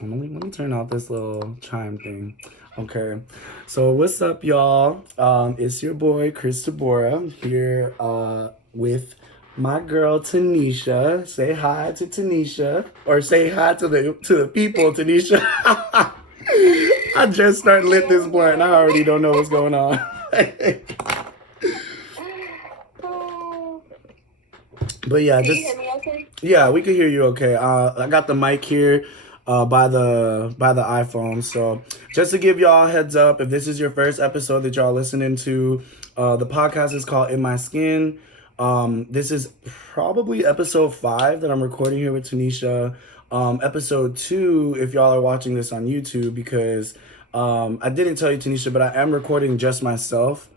Let me turn off this little chime thing. Okay. So what's up, y'all? It's your boy Chris Tabora here with my girl Tanisha. Say hi to Tanisha. Or say hi to the people, Tanisha. I just started lit this blunt and I already don't know what's going on. But yeah, Can you just hear me okay? yeah, we can hear you okay. I got the mic here by the iPhone. So just to give y'all a heads up, if this is your first episode that y'all listening to, the podcast is called In My Skin. This is probably episode 5 that I'm recording here with Tanisha. Episode 2, if y'all are watching this on YouTube, because I didn't tell you, Tanisha, but I am recording just myself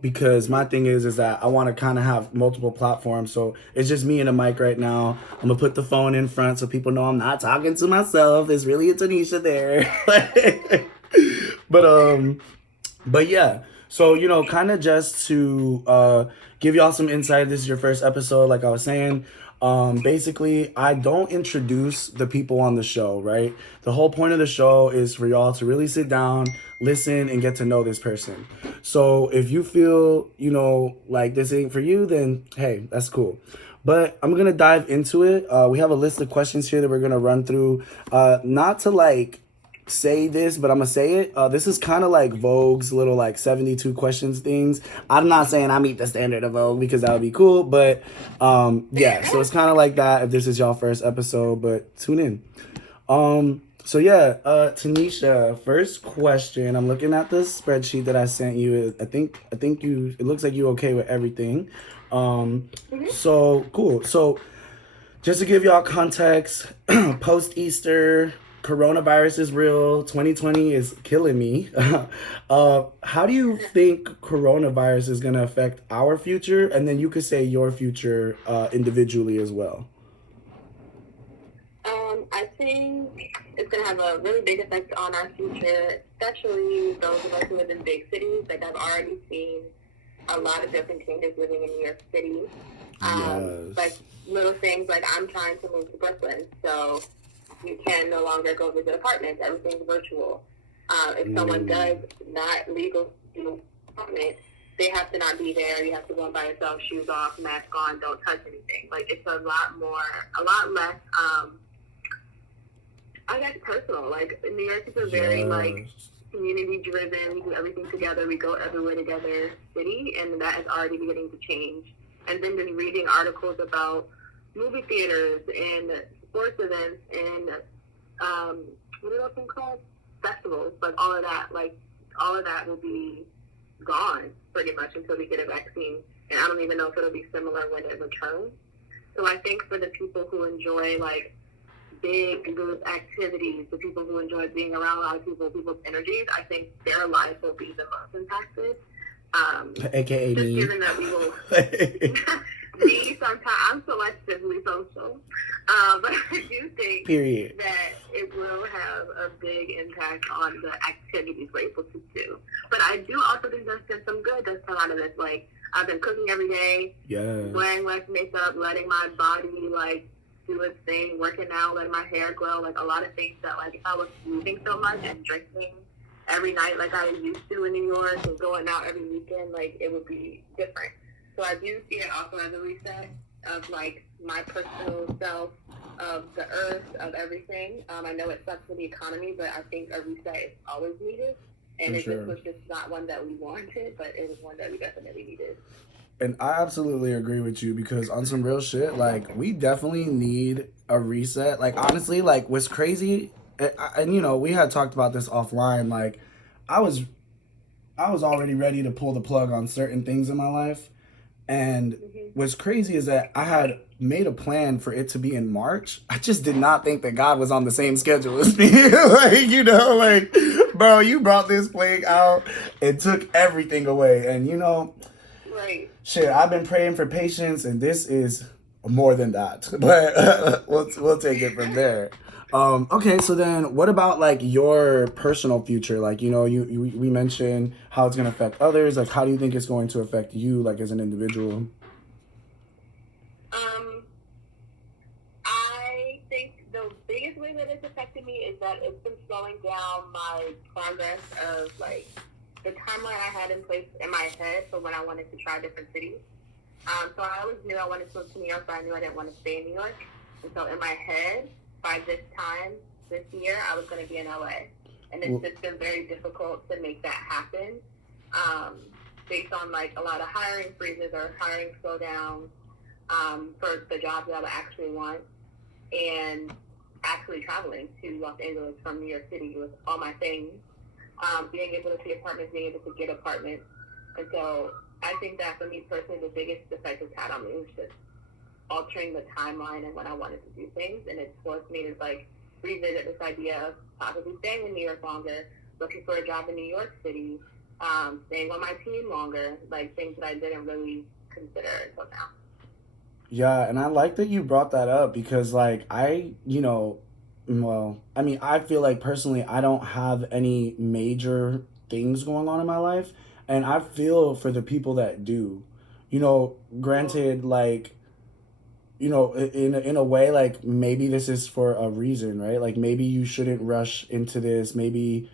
because my thing is that I want to kind of have multiple platforms. So it's just me and a mic right now. I'm gonna put the phone in front so people know I'm not talking to myself. There's really a Tanisha there. but but yeah. So kind of just to give y'all some insight. This is your first episode, like I was saying. Basically, I don't introduce the people on the show, right? The whole point of the show is for y'all to really sit down, listen, and get to know this person. So if you feel, like this ain't for you, then hey, that's cool. But I'm gonna dive into it. We have a list of questions here that we're gonna run through. Not to like say this, but I'm gonna say it. This is kind of like Vogue's little like 72 questions things. I'm not saying I meet the standard of Vogue because that would be cool, but yeah. So it's kind of like that. If this is y'all first episode, but tune in. So yeah, Tanisha, first question. I'm looking at the spreadsheet that I sent you. I think you. It looks like you okay with everything. So cool. So just to give y'all context, post Easter, coronavirus is real. 2020 is killing me. How do you think coronavirus is going to affect our future? And then you could say your future individually as well. I think it's gonna have a really big effect on our future, especially those of us who live in big cities. Like I've already seen a lot of different changes living in New York City. Like Yes. little things like I'm trying to move to Brooklyn, so you can no longer go visit apartments. Everything's virtual. If someone does not legal apartment, they have to not be there. You have to go by yourself, shoes off, mask on, don't touch anything. Like it's a lot less. I guess personal. Like New York is a very like Yes. community driven. We do everything together. We go everywhere together. City, and that is already beginning to change. And then just reading articles about movie theaters and sports events and what are those things called? Festivals. Like all of that. Like all of that will be gone pretty much until we get a vaccine. And I don't even know if it'll be similar when it returns. So I think for the people who enjoy like big group activities, the people who enjoy being around a lot of people, people's energies, I think their life will be the most impacted. AKA Just me. given that we will me sometimes I'm selectively social, but I do think Period. that it will have a big impact on the activities we're able to do. But I do also think there's been some good that's come out of this. Like I've been cooking every day, Yes. wearing less makeup, letting my body like do its thing, working out, letting my hair grow, like a lot of things that like if I was moving so much and drinking every night like I used to in New York and going out every weekend, like it would be different. So I do see it also as a reset of like my personal self, of the earth, of everything. I know it sucks for the economy, but I think a reset is always needed. And this was just not one that we wanted, but it was one that we definitely needed. And I absolutely agree with you because on some real shit, like we definitely need a reset. Like honestly, like what's crazy, and we had talked about this offline. Like I was, I was already ready to pull the plug on certain things in my life, and Mm-hmm. what's crazy is that I had made a plan for it to be in March. I just did not think that God was on the same schedule as me. Like like bro, you brought this plague out and took everything away, and Right. shit, I've been praying for patience, and this is more than that. But we'll take it from there. Okay, so then what about like your personal future? Like you we mentioned how it's gonna affect others. Like how do you think it's going to affect you, like as an individual? Um, I think the biggest way that it's it's affected me is that it's been slowing down my progress of like the timeline I had in place in my head for when I wanted to try different cities. So I always knew I wanted to move to New York, but I knew I didn't want to stay in New York. And so in my head, by this time, this year, I was going to be in LA. And it's just been very difficult to make that happen based on like a lot of hiring freezes or hiring slowdowns for the jobs that I would actually want. And actually traveling to Los Angeles from New York City with all my things, being able to see apartments, being able to get apartments. And so I think that for me personally, the biggest effect it's had on me was just altering the timeline and when I wanted to do things. And it's forced me to like revisit this idea of possibly staying in New York longer, looking for a job in New York City, staying on my team longer, like things that I didn't really consider until now. Yeah, and I like that you brought that up because, like, well, I mean, I feel like personally, I don't have any major things going on in my life, and I feel for the people that do. Granted, like, in a way, like, maybe this is for a reason, right? Like, maybe you shouldn't rush into this. Maybe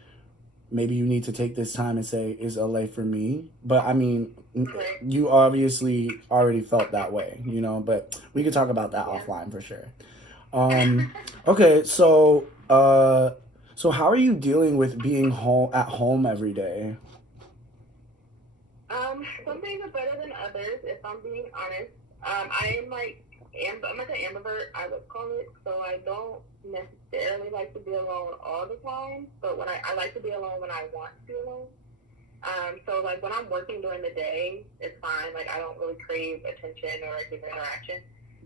you need to take this time and say, is LA for me? But I mean, you obviously already felt that way, but we could talk about that offline for sure. Okay, so how are you dealing with being at home every day? Some days are better than others, if I'm being honest. I am like, I'm like an ambivert, I would call it, so I don't necessarily like to be alone all the time, but when I like to be alone when I want to be alone. So like when I'm working during the day, it's fine. Like I don't really crave attention or human interaction.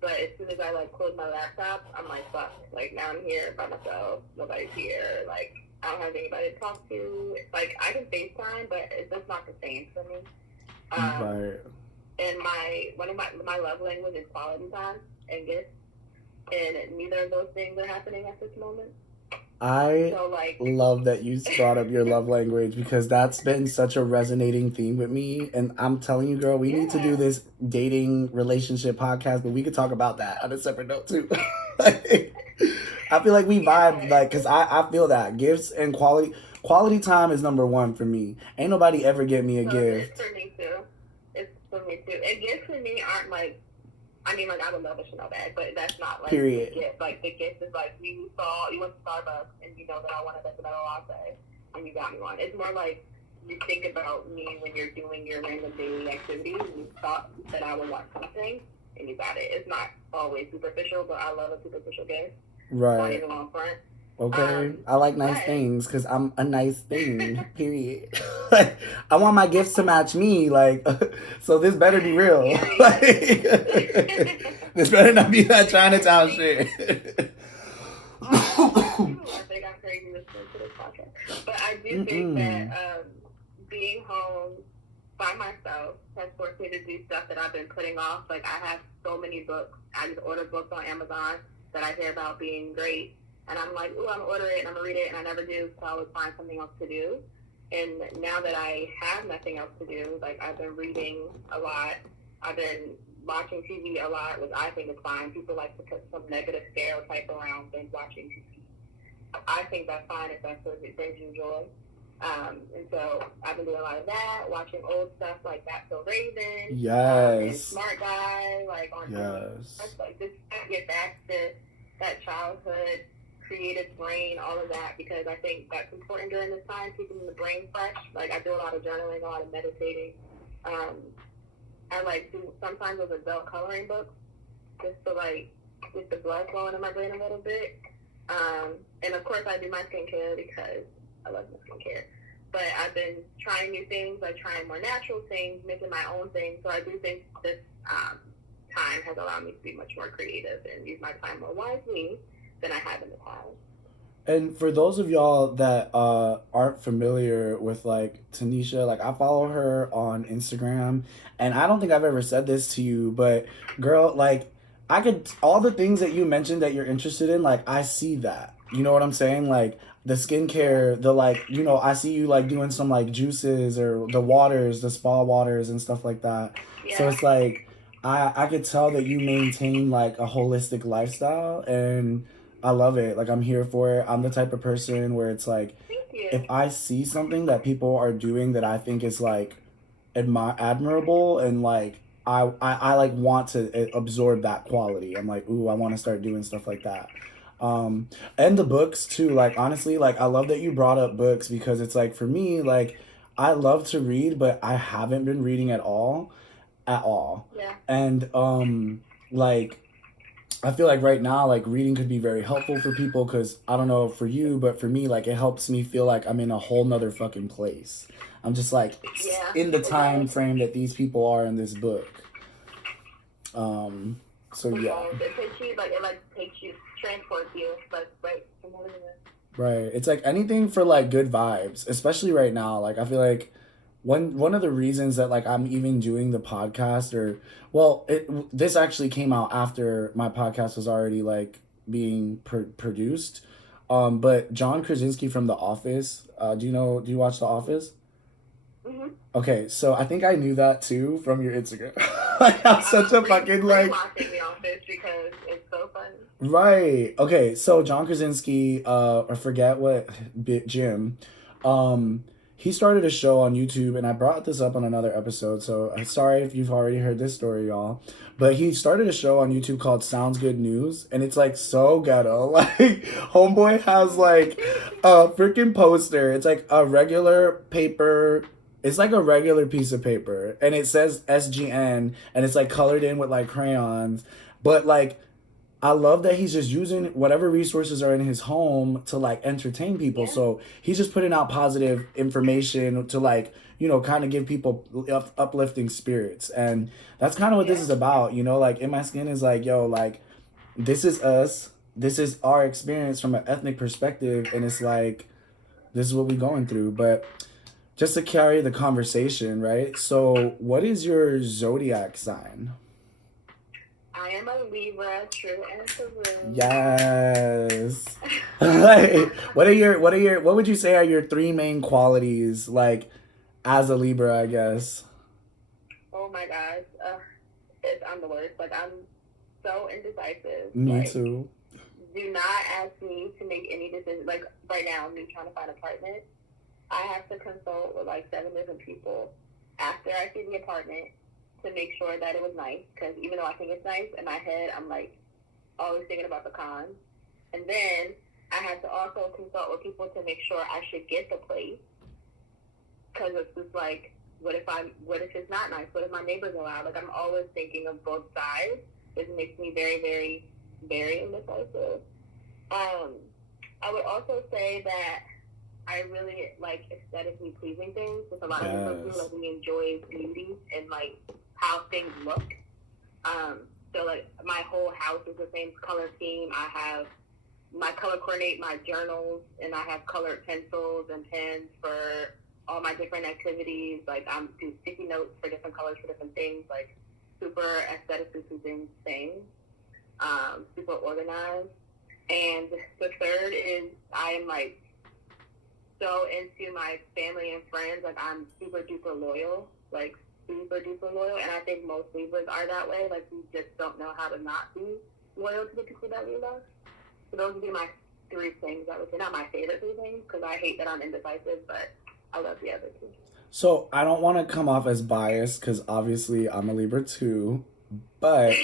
But as soon as I like close my laptop, I'm like, fuck. Like now I'm here by myself. Nobody's here. Like I don't have anybody to talk to. Like I can FaceTime, but it's just not the same for me. Right. And one of my love language is quality time and gifts, and neither of those things are happening at this moment. I love that you brought up your love language because that's been such a resonating theme with me. And I'm telling you, girl, we need to do this dating relationship podcast, but we could talk about that on a separate note too. I feel like we vibe, like, because I feel that gifts and quality time is number one for me. Ain't nobody ever get me a gift. It's for me too. It's for me too. And gifts for me aren't like, I mean, like, I would love a Chanel bag, but that's not, like, Period. The gift. Like, the gift is, like, you went to Starbucks, and you know that I wanted a vanilla latte, and you got me one. It's more like you think about me when you're doing your random daily activities, and you thought that I would want something, and you got it. It's not always superficial, but I love a superficial gift. Right. Not even on front. Okay, I like nice things because I'm a nice thing. Period. Like, I want my gifts to match me. Like, so this better be real. Like, this better not be that Chinatown shit. I think I'm crazy listening to this podcast, but I do think that being home by myself has forced me to do stuff that I've been putting off. Like I have so many books. I just order books on Amazon that I hear about being great. And I'm like, ooh, I'm going to order it and I'm going to read it, and I never do, so I always find something else to do. And now that I have nothing else to do, like I've been reading a lot, I've been watching TV a lot, which I think is fine. People like to put some negative stereotype around things watching TV. I think that's fine if that's what it brings you joy. And so I've been doing a lot of that, watching old stuff like That's So Raven, and Smart Guy, like on yes. Like just get back to that childhood creative brain, all of that, because I think that's important during this time, keeping the brain fresh. Like I do a lot of journaling, a lot of meditating. I like to sometimes with adult coloring books just to like get the blood flowing in my brain a little bit. And of course I do my skincare because I love my skincare. But I've been trying new things, like trying more natural things, making my own things. So I do think this time has allowed me to be much more creative and use my time more wisely than I have in the past. And for those of y'all that aren't familiar with like Tanisha, like I follow her on Instagram, and I don't think I've ever said this to you, but girl, like I could all the things that you mentioned that you're interested in, like I see that. You know what I'm saying? Like the skincare, the like, I see you like doing some like juices or the waters, the spa waters and stuff like that. Yeah. So it's like I could tell that you maintain like a holistic lifestyle, and I love it. Like I'm here for it. I'm the type of person where it's like Thank you. if I see something that people are doing that I think is like admirable and like I like want to absorb that quality. I'm like, ooh, I want to start doing stuff like that. Um, and the books too. Like honestly, like I love that you brought up books because it's like for me, like I love to read, but I haven't been reading at all. Yeah. And like I feel like right now, like reading could be very helpful for people because I don't know for you, but for me, like it helps me feel like I'm in a whole nother fucking place. I'm just like Yeah. in the It time does. frame that these people are in this book. So It yeah, does. It takes you like it like takes you transports you like right from over there. right. It's like anything for like good vibes, especially right now. Like I feel like one of the reasons that like I'm even doing the podcast or well, this actually came out after my podcast was already like being produced. But John Krasinski from The Office. Do you watch The Office? Mhm. Okay, so I think I knew that too from your Instagram. Like I'm such a fucking like Rewatching The Office because it's so fun. right. Okay, so John Krasinski, I forget what bit Jim, um, he started a show on YouTube, and I brought this up on another episode. So I'm sorry if you've already heard this story, y'all. But he started a show on YouTube called Sounds Good News, and it's like so ghetto. Like Homeboy has like a freaking poster. It's like a regular paper. It's like a regular piece of paper, and it says SGN, and it's like colored in with like crayons. But like I love that he's just using whatever resources are in his home to like entertain people. Yeah. So he's just putting out positive information to like, kind of give people uplifting spirits. And that's kind of what this Yeah. is about, like In My Skin is like, yo, like this is us. This is our experience from an ethnic perspective. And it's like, this is what we're going through. But just to carry the conversation, right? So, what is your zodiac sign? I am a Libra, true and true. Yes. Like, what would you say are your three main qualities like as a Libra, I guess? Oh my gosh. I'm the worst. Like I'm so indecisive. Me Like too. do not ask me to make any decisions. Like right now, me trying to find an apartment, I have to consult with like 7 different people after I see the apartment to make sure that it was nice. Because even though I think it's nice, in my head I'm like always thinking about the cons. And then I have to also consult with people to make sure I should get the place. Because it's just like, what if it's not nice? What if my neighbors are loud? Like I'm always thinking of both sides. This makes me very, very, very indecisive. Um, I would also say that I really like aesthetically pleasing things, which a lot of people do. Yes. Like we enjoy beauty and like how things look. So like my whole house is the same color scheme. I have my color coordinate my journals, and I have colored pencils and pens for all my different activities. Like I'm do sticky notes for different colors for different things. Like super aesthetically pleasing things. Super organized. And the third is I am like so into my family and friends. Like I'm super duper loyal. Like super duper loyal. And I think most Libras are that way. Like we just don't know how to not be loyal to the people that we love. So those would be my three things. I would say not my favorite three things because I hate that I'm indecisive, but I love the other two. So I don't want to come off as biased because obviously I'm a Libra too, but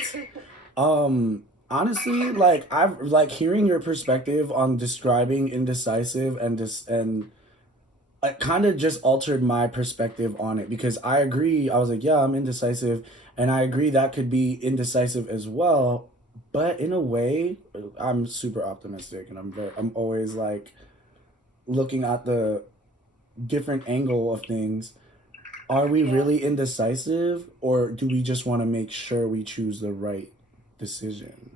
honestly, like I've like hearing your perspective on describing indecisive and it kind of just altered my perspective on it because I agree. I was like, yeah, I'm indecisive, and I agree that could be indecisive as well. But in a way, I'm super optimistic, and I'm always like looking at the different angle of things. Are we Yeah. really indecisive, or do we just want to make sure we choose the right decision?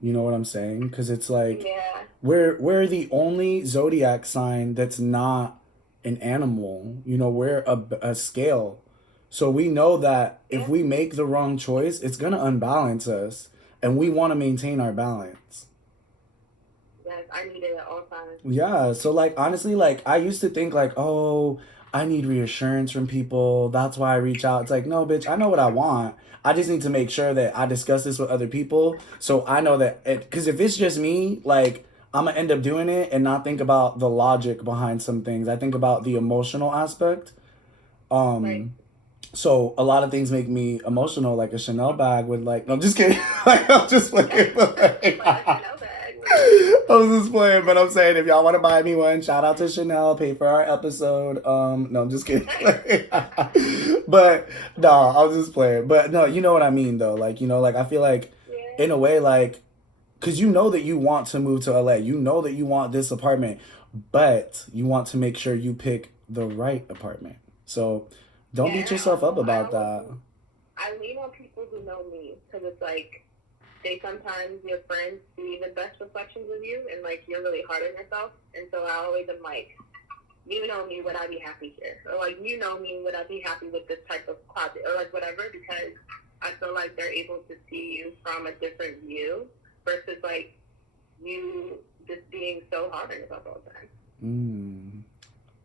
You know what I'm saying? Because it's like Yeah. we're the only zodiac sign that's not an animal. We're a scale. So we know that if Yeah. we make the wrong choice, it's gonna unbalance us, and we want to maintain our balance. Yeah. Yes, I need it at all times. Yeah, so like honestly, like I used to think like, oh, I need reassurance from people. That's why I reach out. It's like, no, bitch, I know what I want. I just need to make sure that I discuss this with other people so I know that it, because if it's just me, like I'm gonna end up doing it and not think about the logic behind some things. I think about the emotional aspect. Right. Um, so a lot of things make me emotional, like a Chanel bag would like. No, I'm just kidding. Like I'm just playing. But like, Like a Chanel bag. I was just playing, but I'm saying if y'all want to buy me one, shout out to Chanel, pay for our episode. No, I'm just kidding. But no, I was just playing. But no, you know what I mean though. Like like I feel like Yeah. in a way, like because you know that you want to move to LA, you know that you want this apartment, but you want to make sure you pick the right apartment. So don't Yeah, beat and yourself up also about that. I lean on people who know me because it's like they sometimes your friends see the best reflections of you, and like you're really hard on yourself. And so I always am like, you know me, would I be happy here? Or like, you know me, would I be happy with this type of closet? Or like whatever, because I feel like they're able to see you from a different view versus like you just being so hard on yourself all the time. Mm,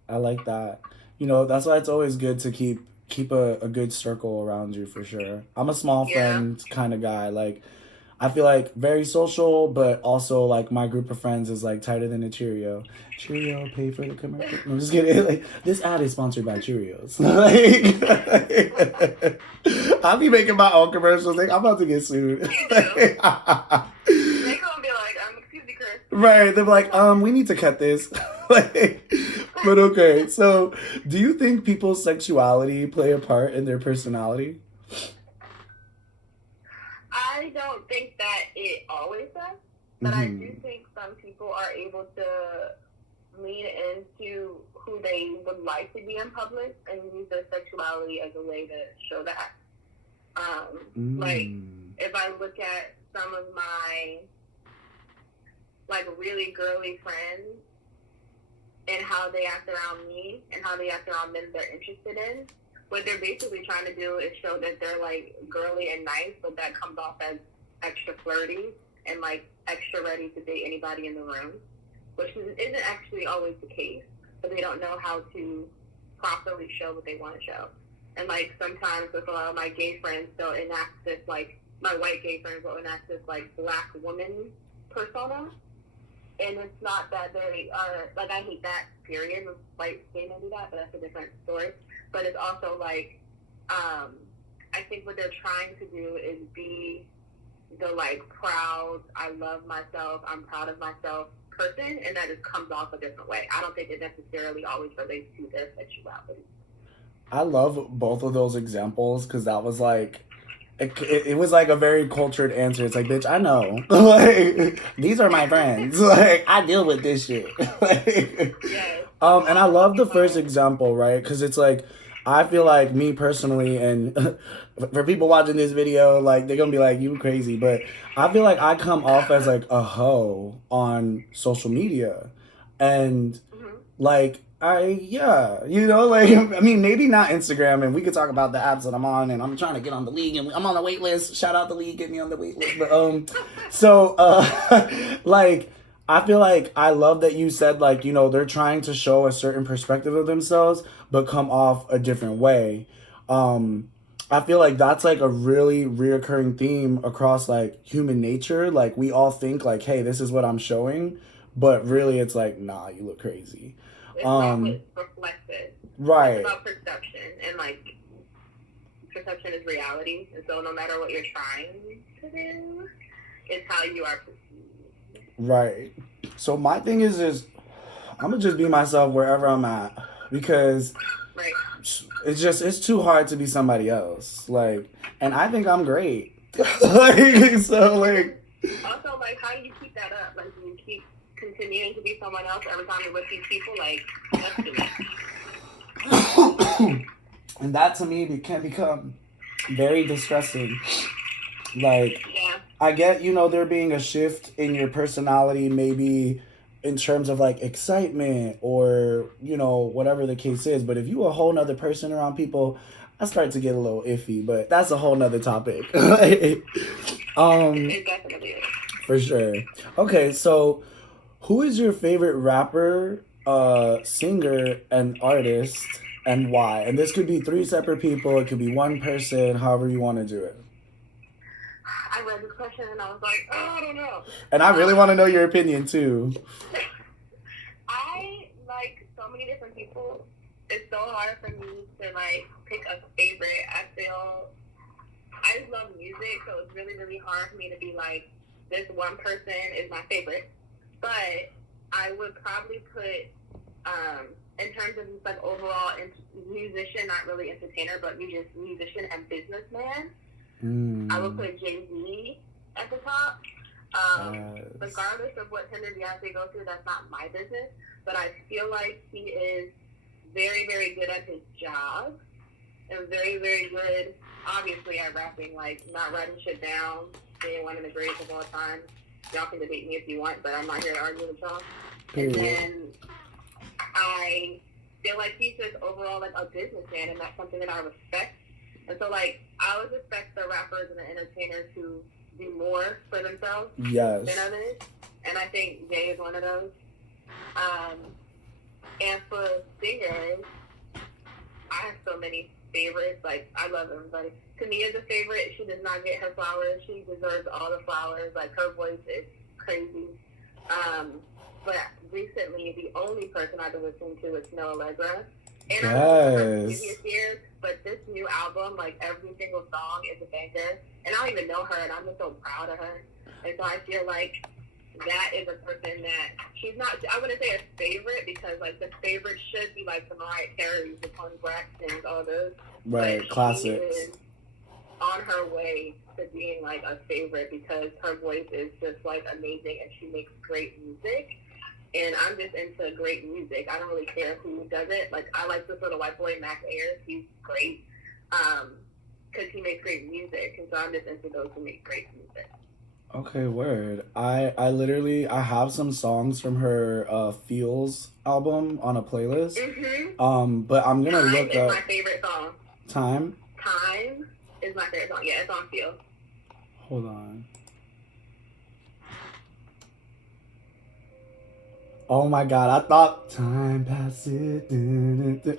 I like that. That's why it's always good to keep a good circle around you for sure. I'm a small Yeah. friend kind of guy. Like I feel like very social, but also like my group of friends is like tighter than a Cheerio. Cheerio, pay for the commercial. No, I'm just kidding. Like this ad is sponsored by Cheerios. Like, I'll be making my own commercials. Like I'm about to get sued. You do. They gonna be like, excuse me, Chris. Right. They're like, we need to cut this. Like, but okay. So, do you think people's sexuality play a part in their personality? I don't think that it always does, but I do think some people are able to lean into who they would like to be in public and use their sexuality as a way to show that. Like, if I look at some of my, like, really girly friends and how they act around me and how they act around men they're interested in, what they're basically trying to do is show that they're, like, girly and nice, but that comes off as extra flirty and, like, extra ready to date anybody in the room, which isn't actually always the case, but they don't know how to properly show what they want to show. And, like, sometimes with a lot of my gay friends, they'll enact this, like, my white gay friends will enact this, like, black woman persona. And it's not that they are, like, I hate that, period, with white gay men do that, but that's a different story. But it's also, like, I think what they're trying to do is be the, like, proud, I love myself, I'm proud of myself person, and that just comes off a different way. I don't think it necessarily always relates to their sexuality. I love both of those examples because that was like, it was like a very cultured answer. It's like, bitch, I know. Like, these are my friends. Like, I deal with this shit. Like, Yes. and I love the first example, right? Because it's like, I feel like me personally, and for people watching this video, like, they're gonna be like, you crazy. But I feel like I come off as like a hoe on social media. And like, like, I mean, maybe not Instagram, and we could talk about the apps that I'm on, and I'm trying to get on the league, and I'm on the wait list. Shout out the league, get me on the wait list. But, like, I feel like I love that you said, like, they're trying to show a certain perspective of themselves, but come off a different way. I feel like that's, like, a really reoccurring theme across, like, human nature. Like, we all think, like, hey, this is what I'm showing, but really it's like, nah, you look crazy. It's not what's reflected. Right. It's about perception, and like perception is reality, and so no matter what you're trying to do, it's how you are perceived. Right. So my thing is I'm gonna just be myself wherever I'm at because right. it's too hard to be somebody else. Like, and I think I'm great. Like, so like. Also, like, how do you keep that up? Like, do you keep continuing to be someone else every time you're with these people? Like, that's too much. And that to me can become very distressing. Like, yeah. I get, there being a shift in your personality, maybe in terms of like excitement or, whatever the case is. But if you a whole nother person around people, I start to get a little iffy, but that's a whole nother topic. It definitely is. For sure. Okay, so Who is your favorite rapper, singer, and artist, and why? And this could be three separate people. It could be one person. However you want to do it. I read this question and I was like, oh, I don't know. And I really want to know your opinion too. I like so many different people. It's so hard for me to like pick a favorite. I feel I just love music, so it's really, really hard for me to be like, this one person is my favorite. But I would probably put, in terms of just like overall musician, not really entertainer, but musician and businessman, I would put Jay-Z at the top. Regardless of what him and Beyonce go through, that's not my business. But I feel like he is very, very good at his job and very, very good, obviously, at rapping, like not writing shit down, being one of the greatest of all time. Y'all can debate me if you want, but I'm not here to argue with y'all. And then I feel like he's just overall like a businessman, and that's something that I respect. And so, like, I always respect the rappers and the entertainers who do more for themselves than others. And I think Jay is one of those. And for singers, I have so many favorites. Like, I love everybody. Tania's a favorite. She does not get her flowers. She deserves all the flowers. Like, her voice is crazy. But recently, the only person I've been listening to is Snow Allegra. And I listened to her previous years, but this new album, like, every single song is a banger. And I don't even know her, and I'm just so proud of her. And so I feel like that is a person that she's not, I wouldn't say a favorite, because, like, the favorite should be, like, the Mariah Careys, the Toni Braxtons, all those. Right, but classics. She is on her way to being, like, a favorite, because her voice is just, like, amazing, and she makes great music. And I'm just into great music. I don't really care who does it. Like, I like this little white boy, Mac Ayres. He's great because he makes great music. And so I'm just into those who make great music. Okay, word. I literally, I have some songs from her Feels album on a playlist. But I'm going to look up. Time is my favorite song. Time? Time is my favorite song. Yeah, it's on Feels. Hold on. Oh my god, I thought time passes.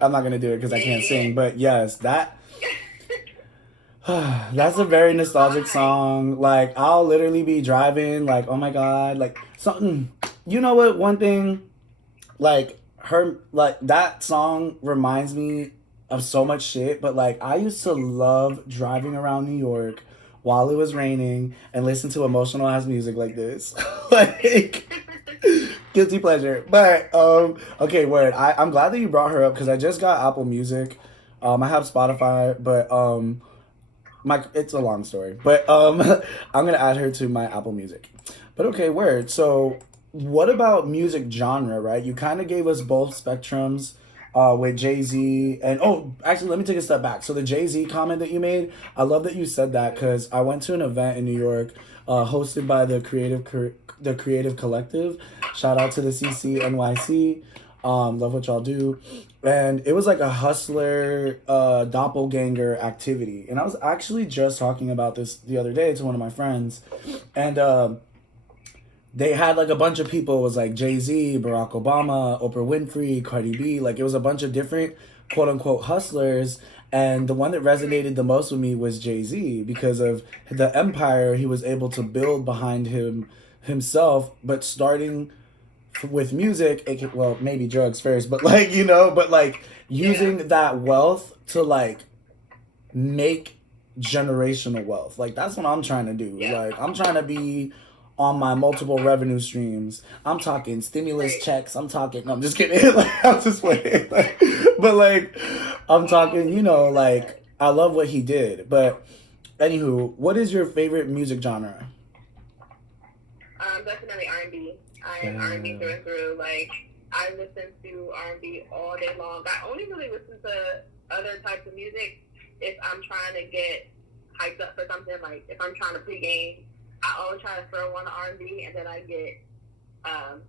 I'm not gonna do it because I can't sing, but yes, that's a very nostalgic song. Like, I'll literally be driving, like, oh my god, like something. You know what? One thing, like that song reminds me of so much shit. But like, I used to love driving around New York while it was raining and listen to emotional ass music like this, like. Guilty pleasure. But okay, word. I'm glad that you brought her up because I just got Apple Music. I have Spotify, but it's a long story. But I'm gonna add her to my Apple Music. But okay, word. So what about music genre, right? You kind of gave us both spectrums with Jay-Z and actually let me take a step back. So the Jay-Z comment that you made, I love that you said that because I went to an event in New York hosted by the Creative Collective. Shout out to the CCNYC. Love what y'all do. And it was like a hustler doppelganger activity. And I was actually just talking about this the other day to one of my friends. And they had like a bunch of people. It was like Jay-Z, Barack Obama, Oprah Winfrey, Cardi B. Like, it was a bunch of different quote unquote hustlers. And the one that resonated the most with me was Jay-Z because of the empire he was able to build behind himself, but starting with music, well, maybe drugs first, but like, but like using that wealth to like make generational wealth. Like, that's what I'm trying to do. Like, I'm trying to be on my multiple revenue streams. I'm talking stimulus checks. I'm talking, no, I'm just kidding. Like, I'm just playing. But like, I'm talking, like, I love what he did. But anywho, what is your favorite music genre? Definitely R&B. I am R&B through and through. Like, I listen to R&B all day long. I only really listen to other types of music if I'm trying to get hyped up for something. Like, if I'm trying to pregame, I always try to throw on the R&B, and then I get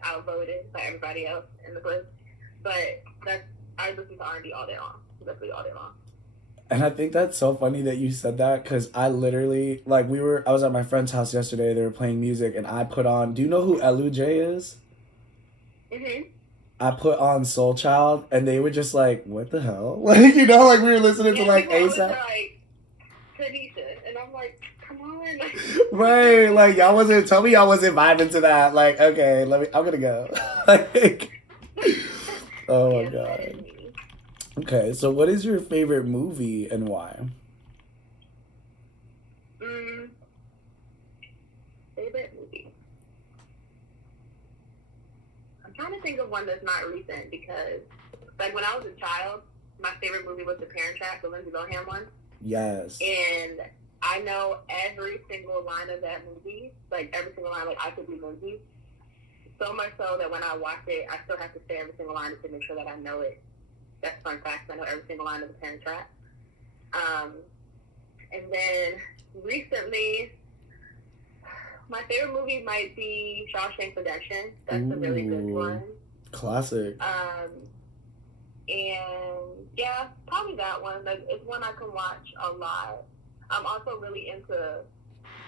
outvoted by everybody else in the clip. But I listen to R&B all day long. Literally all day long. And I think that's so funny that you said that because I literally, like, I was at my friend's house yesterday. They were playing music and I put on, do you know who Elu J is? Mhm. I put on Soul Child, and they were just like, "What the hell?" Like, you know, like we were listening to Yeah, like people always ASAP. are like Tanisha, and I'm like, come on. Right, like y'all wasn't. Tell me y'all wasn't vibing to that. Like, okay, let me. I'm gonna go. Like, oh my Yes, that is god. me. Okay, so what is your favorite movie and why? Mm, favorite movie. I'm trying to think of one that's not recent because, like, when I was a child, my favorite movie was The Parent Trap, the Lindsay Lohan one, Yes. and I know every single line of that movie, like every single line, like I could be Lindsay. So much so that when I watch it, I still have to say every single line to make sure that I know it. That's fun fact. I know every single line of The Parent Trap. Um, and then recently, my favorite movie might be Shawshank Redemption. That's a really good Ooh, one. classic. And yeah, probably that one. Like, it's one I can watch a lot. I'm also really into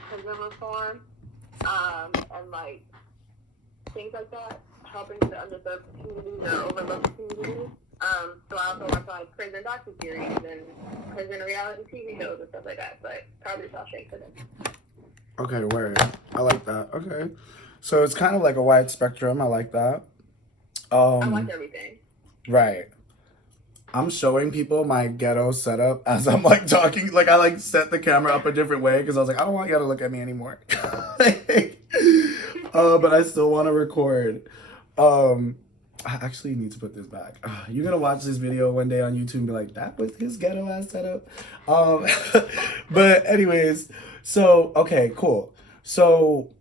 prison reform, and like things like that, helping the underserved communities or overlooked communities. So I also watch like prison docuseries and prison reality TV shows and stuff like that. But probably Shawshank for them. Okay, word. I like that. Okay. So it's kind of like a wide spectrum. I like that. I watch Um, everything. right. I'm showing people my ghetto setup as I'm like talking. Like I like set the camera up a different way because I was like, I don't want you to look at me anymore. But I still want to record. Um, I actually need to put this back. You're gonna watch this video one day on YouTube and be like, that was his ghetto ass setup. Um, but anyways, so okay, cool. So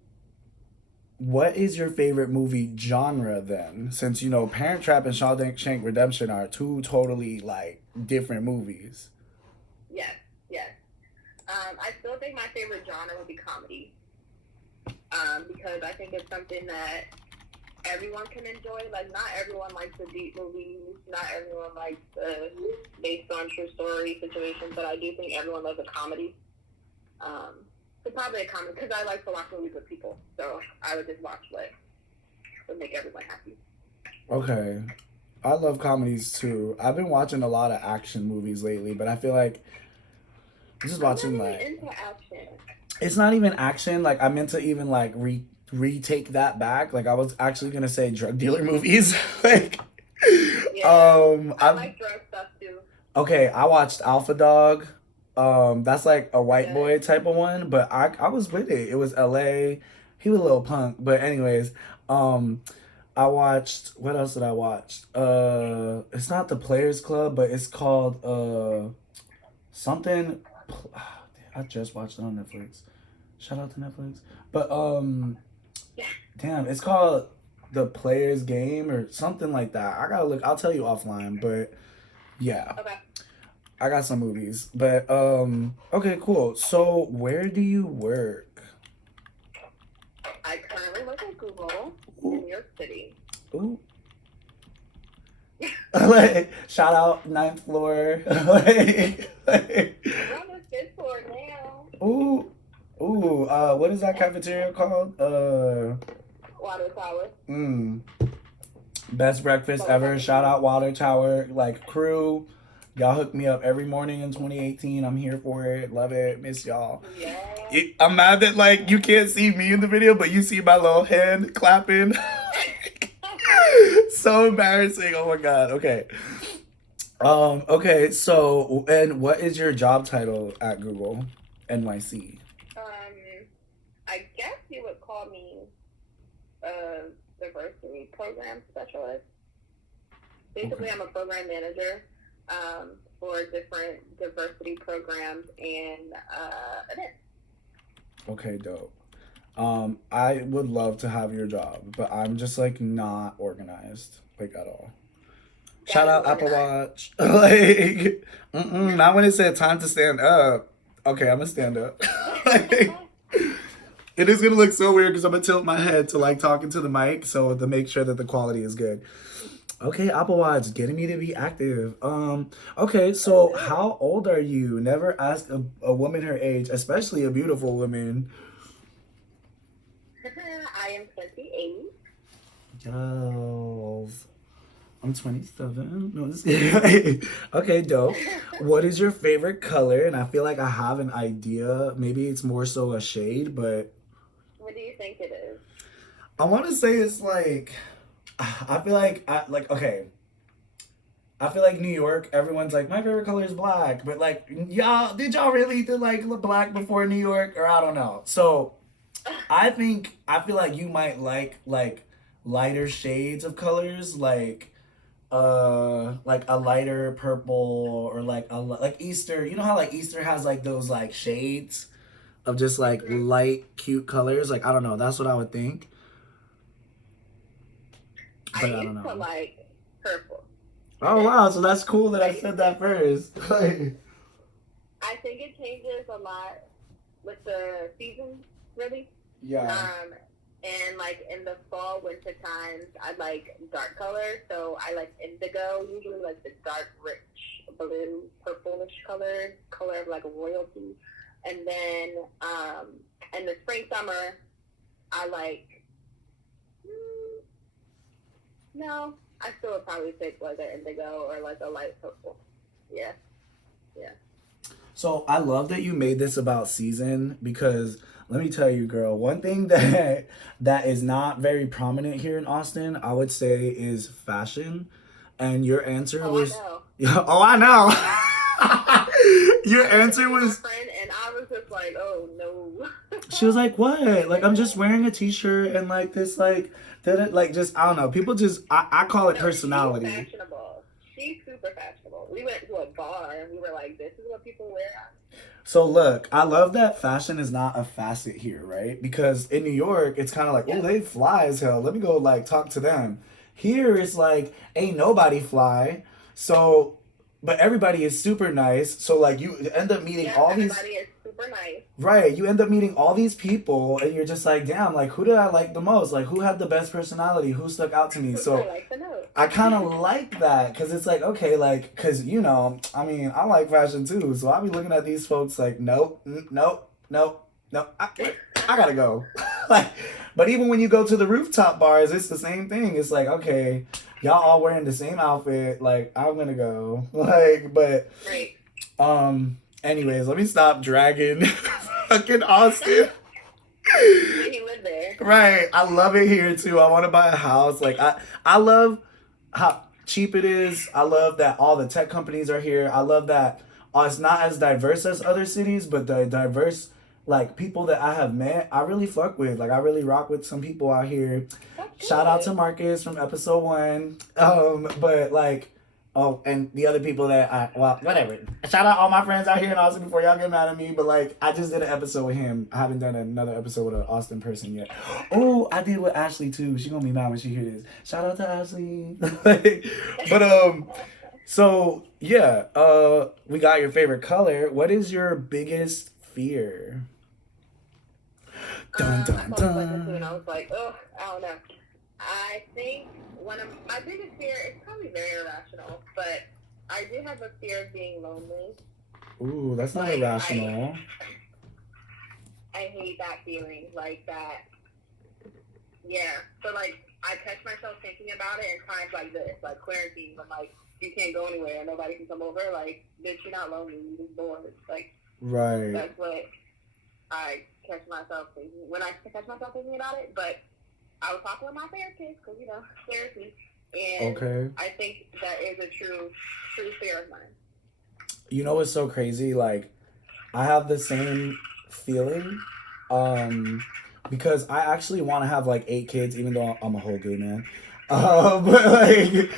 what is your favorite movie genre then? Since you know Parent Trap and Shawshank Redemption are two totally like different movies. Yes, yes. I still think my favorite genre would be comedy, because I think it's something that everyone can enjoy. Like, not everyone likes the deep movies. Not everyone likes the based on true story situations. But I do think everyone loves a comedy. So probably a comedy because I like to watch movies with people. So I would just watch what would make everyone happy. Okay. I love comedies too. I've been watching a lot of action movies lately, but I feel like I'm just I'm not watching really like into action. it's not even action. Like I meant to even like retake that back. Like I was actually gonna say drug dealer movies. Like Yeah, I I've like drug stuff too. okay, I watched Alpha Dog. That's like a white Good. boy type of one, but I was with it. It was LA. He was a little punk, but anyways, um I watched what else did I watch? It's not the Players Club, but it's called something I just watched it on Netflix. Shout out to Netflix. But Yeah. damn, it's called The Players Game or something like that. I gotta look. I'll tell you offline, but yeah. Okay. I got some movies. But okay, cool. So where do you work? I currently work at Google in Ooh, New York City. ooh. Like, shout out ninth floor. I'm on the fifth floor now. Ooh. Ooh. What is that cafeteria called? Water Tower. Mm, best breakfast But what ever. happened Shout to you? out Water Tower, like crew. Y'all hook me up every morning in 2018. I'm here for it. Love it. Miss y'all. Yeah. I'm mad that like you can't see me in the video, but you see my little hand clapping. So embarrassing. Oh my god. Okay. Okay, so and what is your job title at Google NYC? I guess you would call me a diversity program specialist. Okay. Basically, I'm a program manager, for different diversity programs and events. Okay, dope. I would love to have your job, but I'm just like not organized like at all. Shout Gotta be out Apple organized. Watch. Like, not when it said time to stand up. Okay, I'm gonna stand up. Like, it is gonna look so weird because I'm gonna tilt my head to like talking to the mic, so to make sure that the quality is good. Okay, Apple Watch, getting me to be active. Okay, Let's so do it. how old are you? Never ask a woman her age, especially a beautiful woman. I am 28. Yo, I'm 27. No, this is okay, dope. What is your favorite color? And I feel like I have an idea. Maybe it's more so a shade, but What do you think it is? I want to say it's like I feel like I like okay. I feel like New York, everyone's like, my favorite color is black. But like, y'all, did y'all really do like black before New York? Or I don't know. So I feel like you might like lighter shades of colors, like a lighter purple or like like Easter. You know how like Easter has like those like shades of just like Hmm. light, cute colors? Like I don't know. That's what I would think. I But I don't used to know. like purple. Oh wow, so that's cool that I I used said to. that first. I think it changes a lot with the seasons, really. Yeah. And like in the fall, winter times, I like dark colors. So I like indigo, usually like the dark, rich blue, purplish color of like royalty. And then in the spring, summer, I like, mm, no, I still would probably pick like an indigo or like a light purple. Yeah, yeah. So I love that you made this about season because let me tell you, girl, one thing that that is not very prominent here in Austin, I would say, is fashion. And your answer Oh, I was, know. yeah, oh, I know. Your I was answer dating my was, friend, and I was just like, oh no. she was like, what? Like I'm just wearing a t-shirt and like this, like that, like just I don't know. People just I call it No, she's personality. fashionable. She's super fashionable. We went to a bar and we were like, this is what people wear. So look, I love that fashion is not a facet here, right? Because in New York, it's kind of like, oh, Yep. they fly as hell. Let me go like talk to them. Here, it's like, ain't nobody fly. So, but everybody is super nice. So like, you end up meeting Yep. all these Everybody is super nice. right. You end up meeting all these people, and you're just like, damn, like who did I like the most? Like who had the best personality? Who stuck out to me? I So like the note. I kind of like that because it's like okay, like because you know, I mean, I like fashion too, so I'll be looking at these folks like, nope, nope, nope, nope. I gotta go. Like, but even when you go to the rooftop bars, it's the same thing. It's like okay, y'all all wearing the same outfit. Like I'm gonna go. Like, but Right. anyways, let me stop dragging fucking Austin. Yeah, he lived there. Right. I love it here too. I want to buy a house. Like I love how cheap it is. I love that all the tech companies are here. I love that it's not as diverse as other cities, but the diverse like people that I have met, I really fuck with. Like I really rock with some people out here. That's Shout out good. to Marcus from episode 1. But like oh, and the other people that I well, whatever. Shout out all my friends out here in Austin before y'all get mad at me. But like, I just did an episode with him. I haven't done another episode with an Austin person yet. Oh, I did with Ashley too. She gonna be mad when she hear this. Shout out to Ashley. But so yeah, we got your favorite color. What is your biggest fear? Dun I dun saw this question too, and I dun. was like, oh, I don't know. I think one of my biggest fear is probably very irrational, but I do have a fear of being lonely. Ooh, that's not Like irrational. I hate that feeling, like that. Yeah. So like I catch myself thinking about it in times like this, like quarantine, when like you can't go anywhere and nobody can come over. Like, bitch, you're not lonely. You're just bored. Like Right. that's what I catch myself thinking when I catch myself thinking about it. But I was talking with my therapist because therapy, and Okay. I think that is a true fear of mine. You know what's so crazy? Like I have the same feeling. Um because I actually want to have like 8 kids even though I'm a whole gay man. But like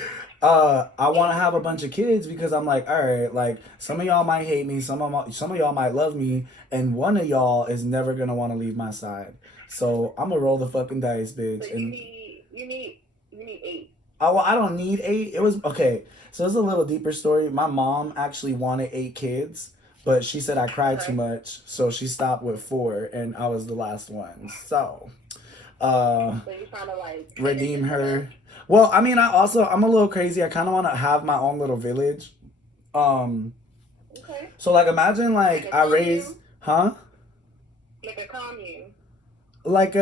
I want to have a bunch of kids because I'm like, all right, like some of y'all might hate me, some of y'all might love me, and one of y'all is never going to want to leave my side. So, I'm going to roll the fucking dice, So bitch. And you need 8. oh, well, I don't need 8. It was okay. So, it's a little deeper story. My mom actually wanted 8 kids, but she said I cried too Okay. much, so she stopped with 4, and I was the last one. So, uh, So you're trying to like fit it redeem into the. her. Well, I mean, I'm a little crazy. I kind of want to have my own little village. Um, Okay. so like imagine Like like a I raise, commune. huh? Like a commune. Like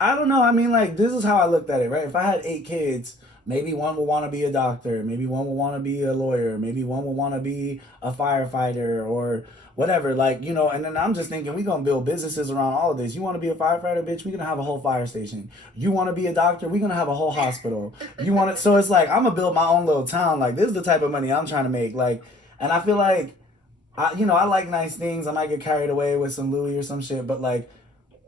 I don't know. I mean, like, this is how I looked at it, right? If I had 8 kids, maybe one would want to be a doctor, maybe one would want to be a lawyer, maybe one would want to be a firefighter or whatever. Like, and then I'm just thinking, we going to build businesses around all of this. You want to be a firefighter, bitch? We're going to have a whole fire station. You want to be a doctor? We're going to have a whole hospital. You want it? So it's like, I'm going to build my own little town. Like, this is the type of money I'm trying to make. Like, and I feel like, I like nice things. I might get carried away with some Louis or some shit, but like,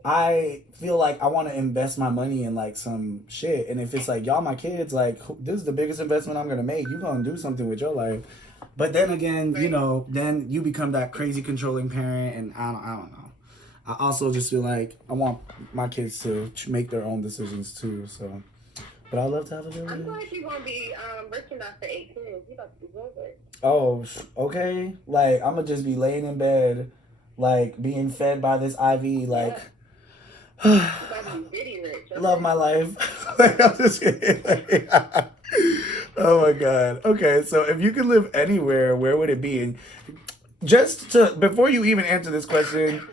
I feel like I want to invest my money in like some shit. And if it's like, y'all, my kids, like, this is the biggest investment I'm going to make, you're going to do something with your life. But then again, Right. then you become that crazy controlling parent. And I don't know. I also just feel like I want my kids to make their own decisions too. So, but I love to have a I'm little. glad you're gonna be rich enough for 8 kids. You about to be good. Oh, okay. Like, I'm going to just be laying in bed, like, being fed by this IV, like, Yeah. You about to be city rich, love okay? my life. Like, I'm just kidding. Like, oh my god. Okay, so if you could live anywhere, where would it be? And just to before you even answer this question,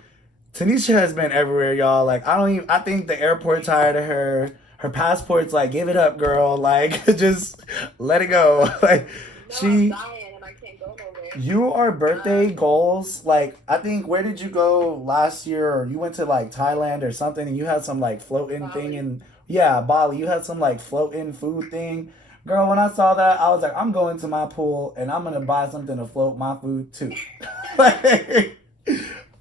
Tanisha has been everywhere, y'all. Like, I don't even. I think the airport tired of her. Her passport's like, give it up, girl. Like, just let it go. Like, You know I'm she. dying and I can't go nowhere. You are birthday Um, goals. Like, I think, where did you go last year? Or you went to like Thailand or something, and you had some like floating thing, Bali. and yeah, Bali. You had some like floating food thing. Girl, when I saw that, I was like, I'm going to my pool and I'm gonna buy something to float my food too. like,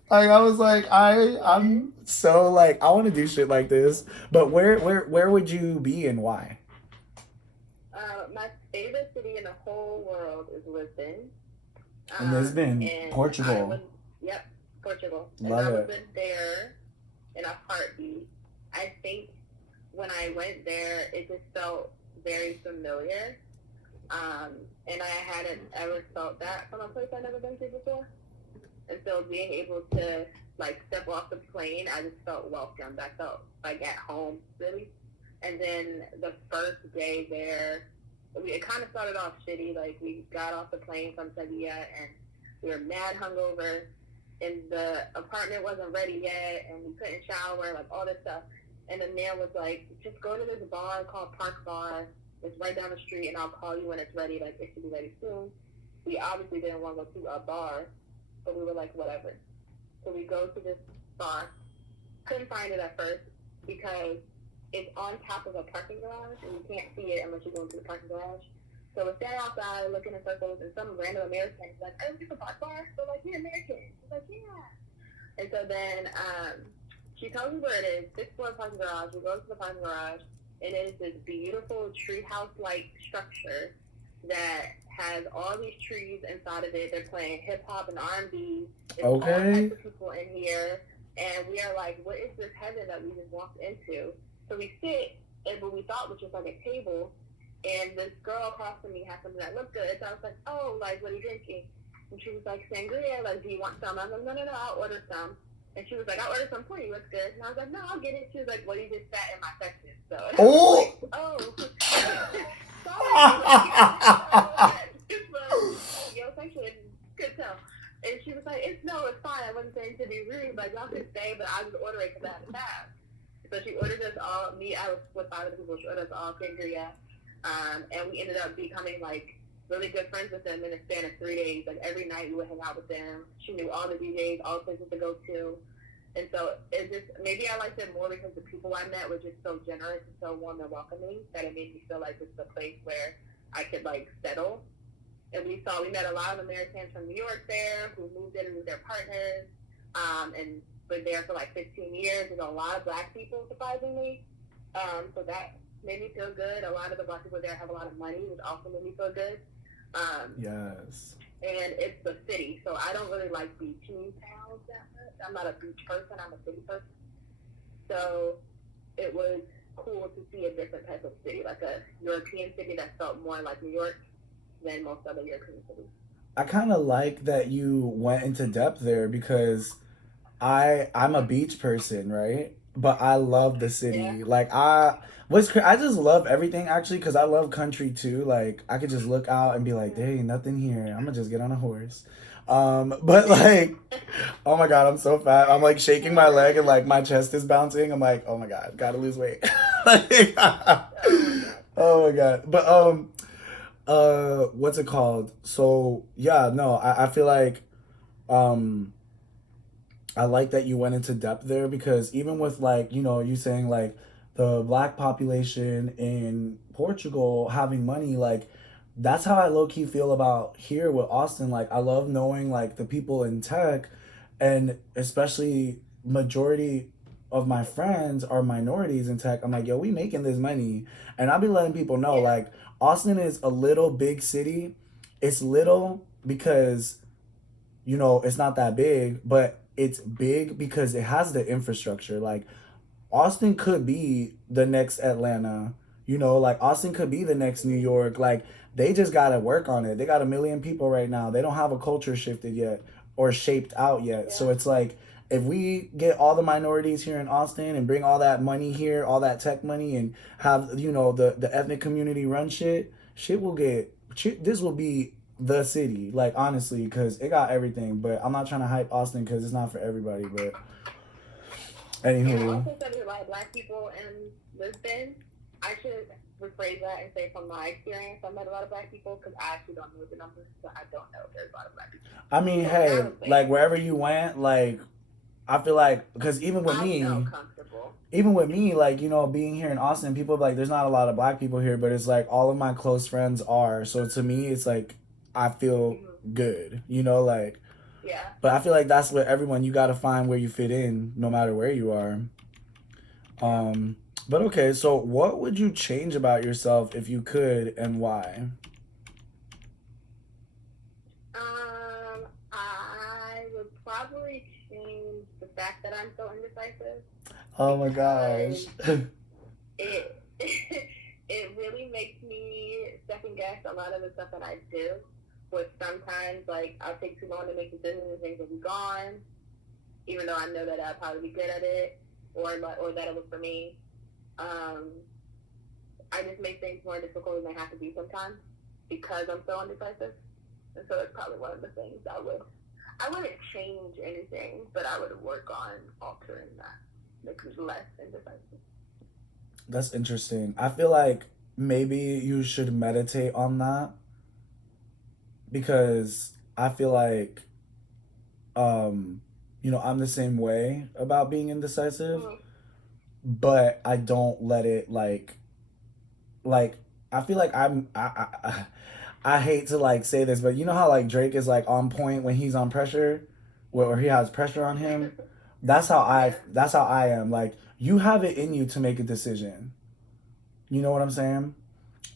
I was like, I'm so like, I want to do shit like this. But where would you be and why? My favorite city in the whole world is Lisbon. Lisbon, And I Portugal. would, yep, Portugal. And Love I would it. live there in a heartbeat. I think when I went there, it just felt very familiar. And I hadn't ever felt that from a place I'd never been to before. And so being able to like step off the plane, I just felt welcomed. I felt like at home, really. And then the first day there, it kind of started off shitty. Like we got off the plane from Sevilla and we were mad hungover, and the apartment wasn't ready yet, and we couldn't shower, like all this stuff. And the man was like, "Just go to this bar called Park Bar. It's right down the street, and I'll call you when it's ready. Like it should be ready soon." We obviously didn't want to go to a bar, but we were like, whatever. So we go to this bar. Couldn't find it at first because it's on top of a parking garage and you can't see it unless you go into the parking garage. So we're standing outside looking in circles and some random American is like, "Oh, this is a park bar?" So like, "You're American." She's like, "Yeah." And so then she tells me where it is, sixth floor parking garage. We go to the parking garage and it is this beautiful treehouse-like structure that has all these trees inside of it. They're playing hip hop and R&B. There's all Okay. types of people in here, and we are like, "What is this heaven that we just walked into?" So we sit at what we thought was just like a table, and this girl across from me had something that looked good. So I was like, "Oh, like what are you drinking?" And she was like, "Sangria. Like, do you want some?" I was like, "No, no, no. I'll order some." And she was like, "I'll order some for you. What's good?" And I was like, "No, I'll get it." She was like, "Well, you just sat in my section." So and I was Oh. like, "Oh, sorry." Like, it's like, yo, thankfully, could tell. And she was like, no, it's fine. I wasn't saying to be rude. Like, y'all could stay, but I was ordering because I had a tab. So she ordered us all, I was with 5 other people, she ordered us all sangria. And we ended up becoming, like, really good friends with them in a span of 3 days. Like, every night we would hang out with them. She knew all the DJs, all the places to go to. And so it just, maybe I liked it more because the people I met were just so generous and so warm and welcoming that it made me feel like this is a place where I could, like, settle. And we met a lot of Americans from New York there who moved in with their partners, and were there for like 15 years. There's a lot of black people, surprisingly. So that made me feel good. A lot of the black people there have a lot of money, which also made me feel good. Yes. And it's the city, so I don't really like beachy towns that much. I'm not a beach person, I'm a city person. So it was cool to see a different type of city, like a European city that felt more like New York than most other European cities. I kind of like that you went into depth there because I'm a beach person, right? But I love the Yeah. city. Like, I just love everything actually because I love country too. Like, I could just look out and be like, there ain't nothing here. I'm gonna just get on a horse. But like, oh my god, I'm so fat. I'm like shaking my leg and like my chest is bouncing. I'm like, oh my god, gotta lose weight. Like, Oh my god. oh my god. But what's it called? So yeah, no, I feel like um I like that you went into depth there because even with like, you saying like the black population in Portugal having money, like that's how I low key feel about here with Austin. Like I love knowing like the people in tech and especially majority of my friends are minorities in tech. I'm like, yo, we making this money. And I'll be letting people know Yeah. like Austin is a little big city. It's little because it's not that big, but it's big because it has the infrastructure. Like Austin could be the next Atlanta. Like Austin could be the next New York. Like they just gotta work on it. They got 1 million people right now. They don't have a culture shifted yet or shaped out yet. Yeah. So it's like if we get all the minorities here in Austin and bring all that money here, all that tech money, and have the ethnic community run shit will get this will be the city. Like honestly, because it got everything. But I'm not trying to hype Austin because it's not for everybody. But And I anywho. also said there's a lot of black people in Lisbon. I should rephrase that and say from my experience, I met a lot of black people because I actually don't know the numbers, so I don't know if there's a lot of black people. I mean, So hey, like wherever you went, like I feel like because I felt comfortable. even with me, like being here in Austin, people like there's not a lot of black people here, but it's like all of my close friends are. So to me, it's like I feel good, like. Yeah. But I feel like that's what everyone you got to find where you fit in, no matter where you are. Um, but okay, so what would you change about yourself if you could, and why? I would probably change the fact that I'm so indecisive Oh my gosh. because it it really makes me second guess a lot of the stuff that I do. Which sometimes like I'll take too long to make decisions and things will be gone, even though I know that I'll probably be good at it or that it was for me. Um, I just make things more difficult than they have to be sometimes because I'm so indecisive. And so it's probably one of the things I wouldn't change anything, but I would work on altering that, make me less indecisive. That's interesting. I feel like maybe you should meditate on that because I feel like um I'm the same way about being indecisive, Mm-hmm. but I don't let it like I feel like I hate to like say this, but you know how like Drake is like on point when he's on pressure, where he has pressure on him. Yeah. That's how I am. Like you have it in you to make a decision. You know what I'm saying?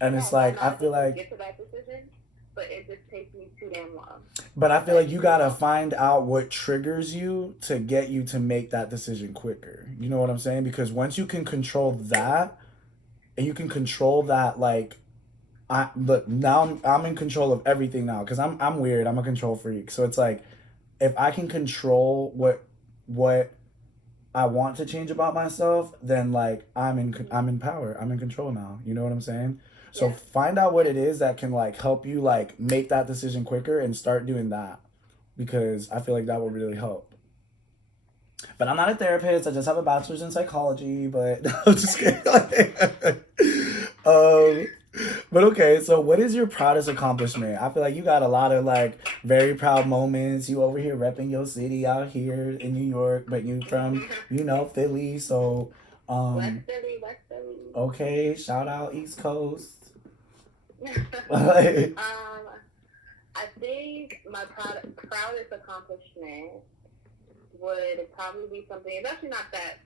And it's Yes, I like know I I feel can like get to that decision, but it just takes me too damn long. but I feel like Like, you gotta find out what triggers you to get you to make that decision quicker. You know what I'm saying? Because once you can control that, and you can control that, like I look now I'm in control of everything now because I'm weird. I'm a control freak. So it's like if I can control what I want to change about myself, then like I'm in power. I'm in control now. You know what I'm saying? So yeah, find out what yeah, it is that can like help you like make that decision quicker and start doing that because I feel like that will really help. But I'm not a therapist. I just have a bachelor's in psychology. But I'm just kidding. um, but okay. So, what is your proudest accomplishment? I feel like you got a lot of like very proud moments. You over here repping your city out here in New York, but you from Philly. So, West um, Philly, West Philly. okay. Shout out East Coast. I think my proudest accomplishment would probably be something. It's actually not that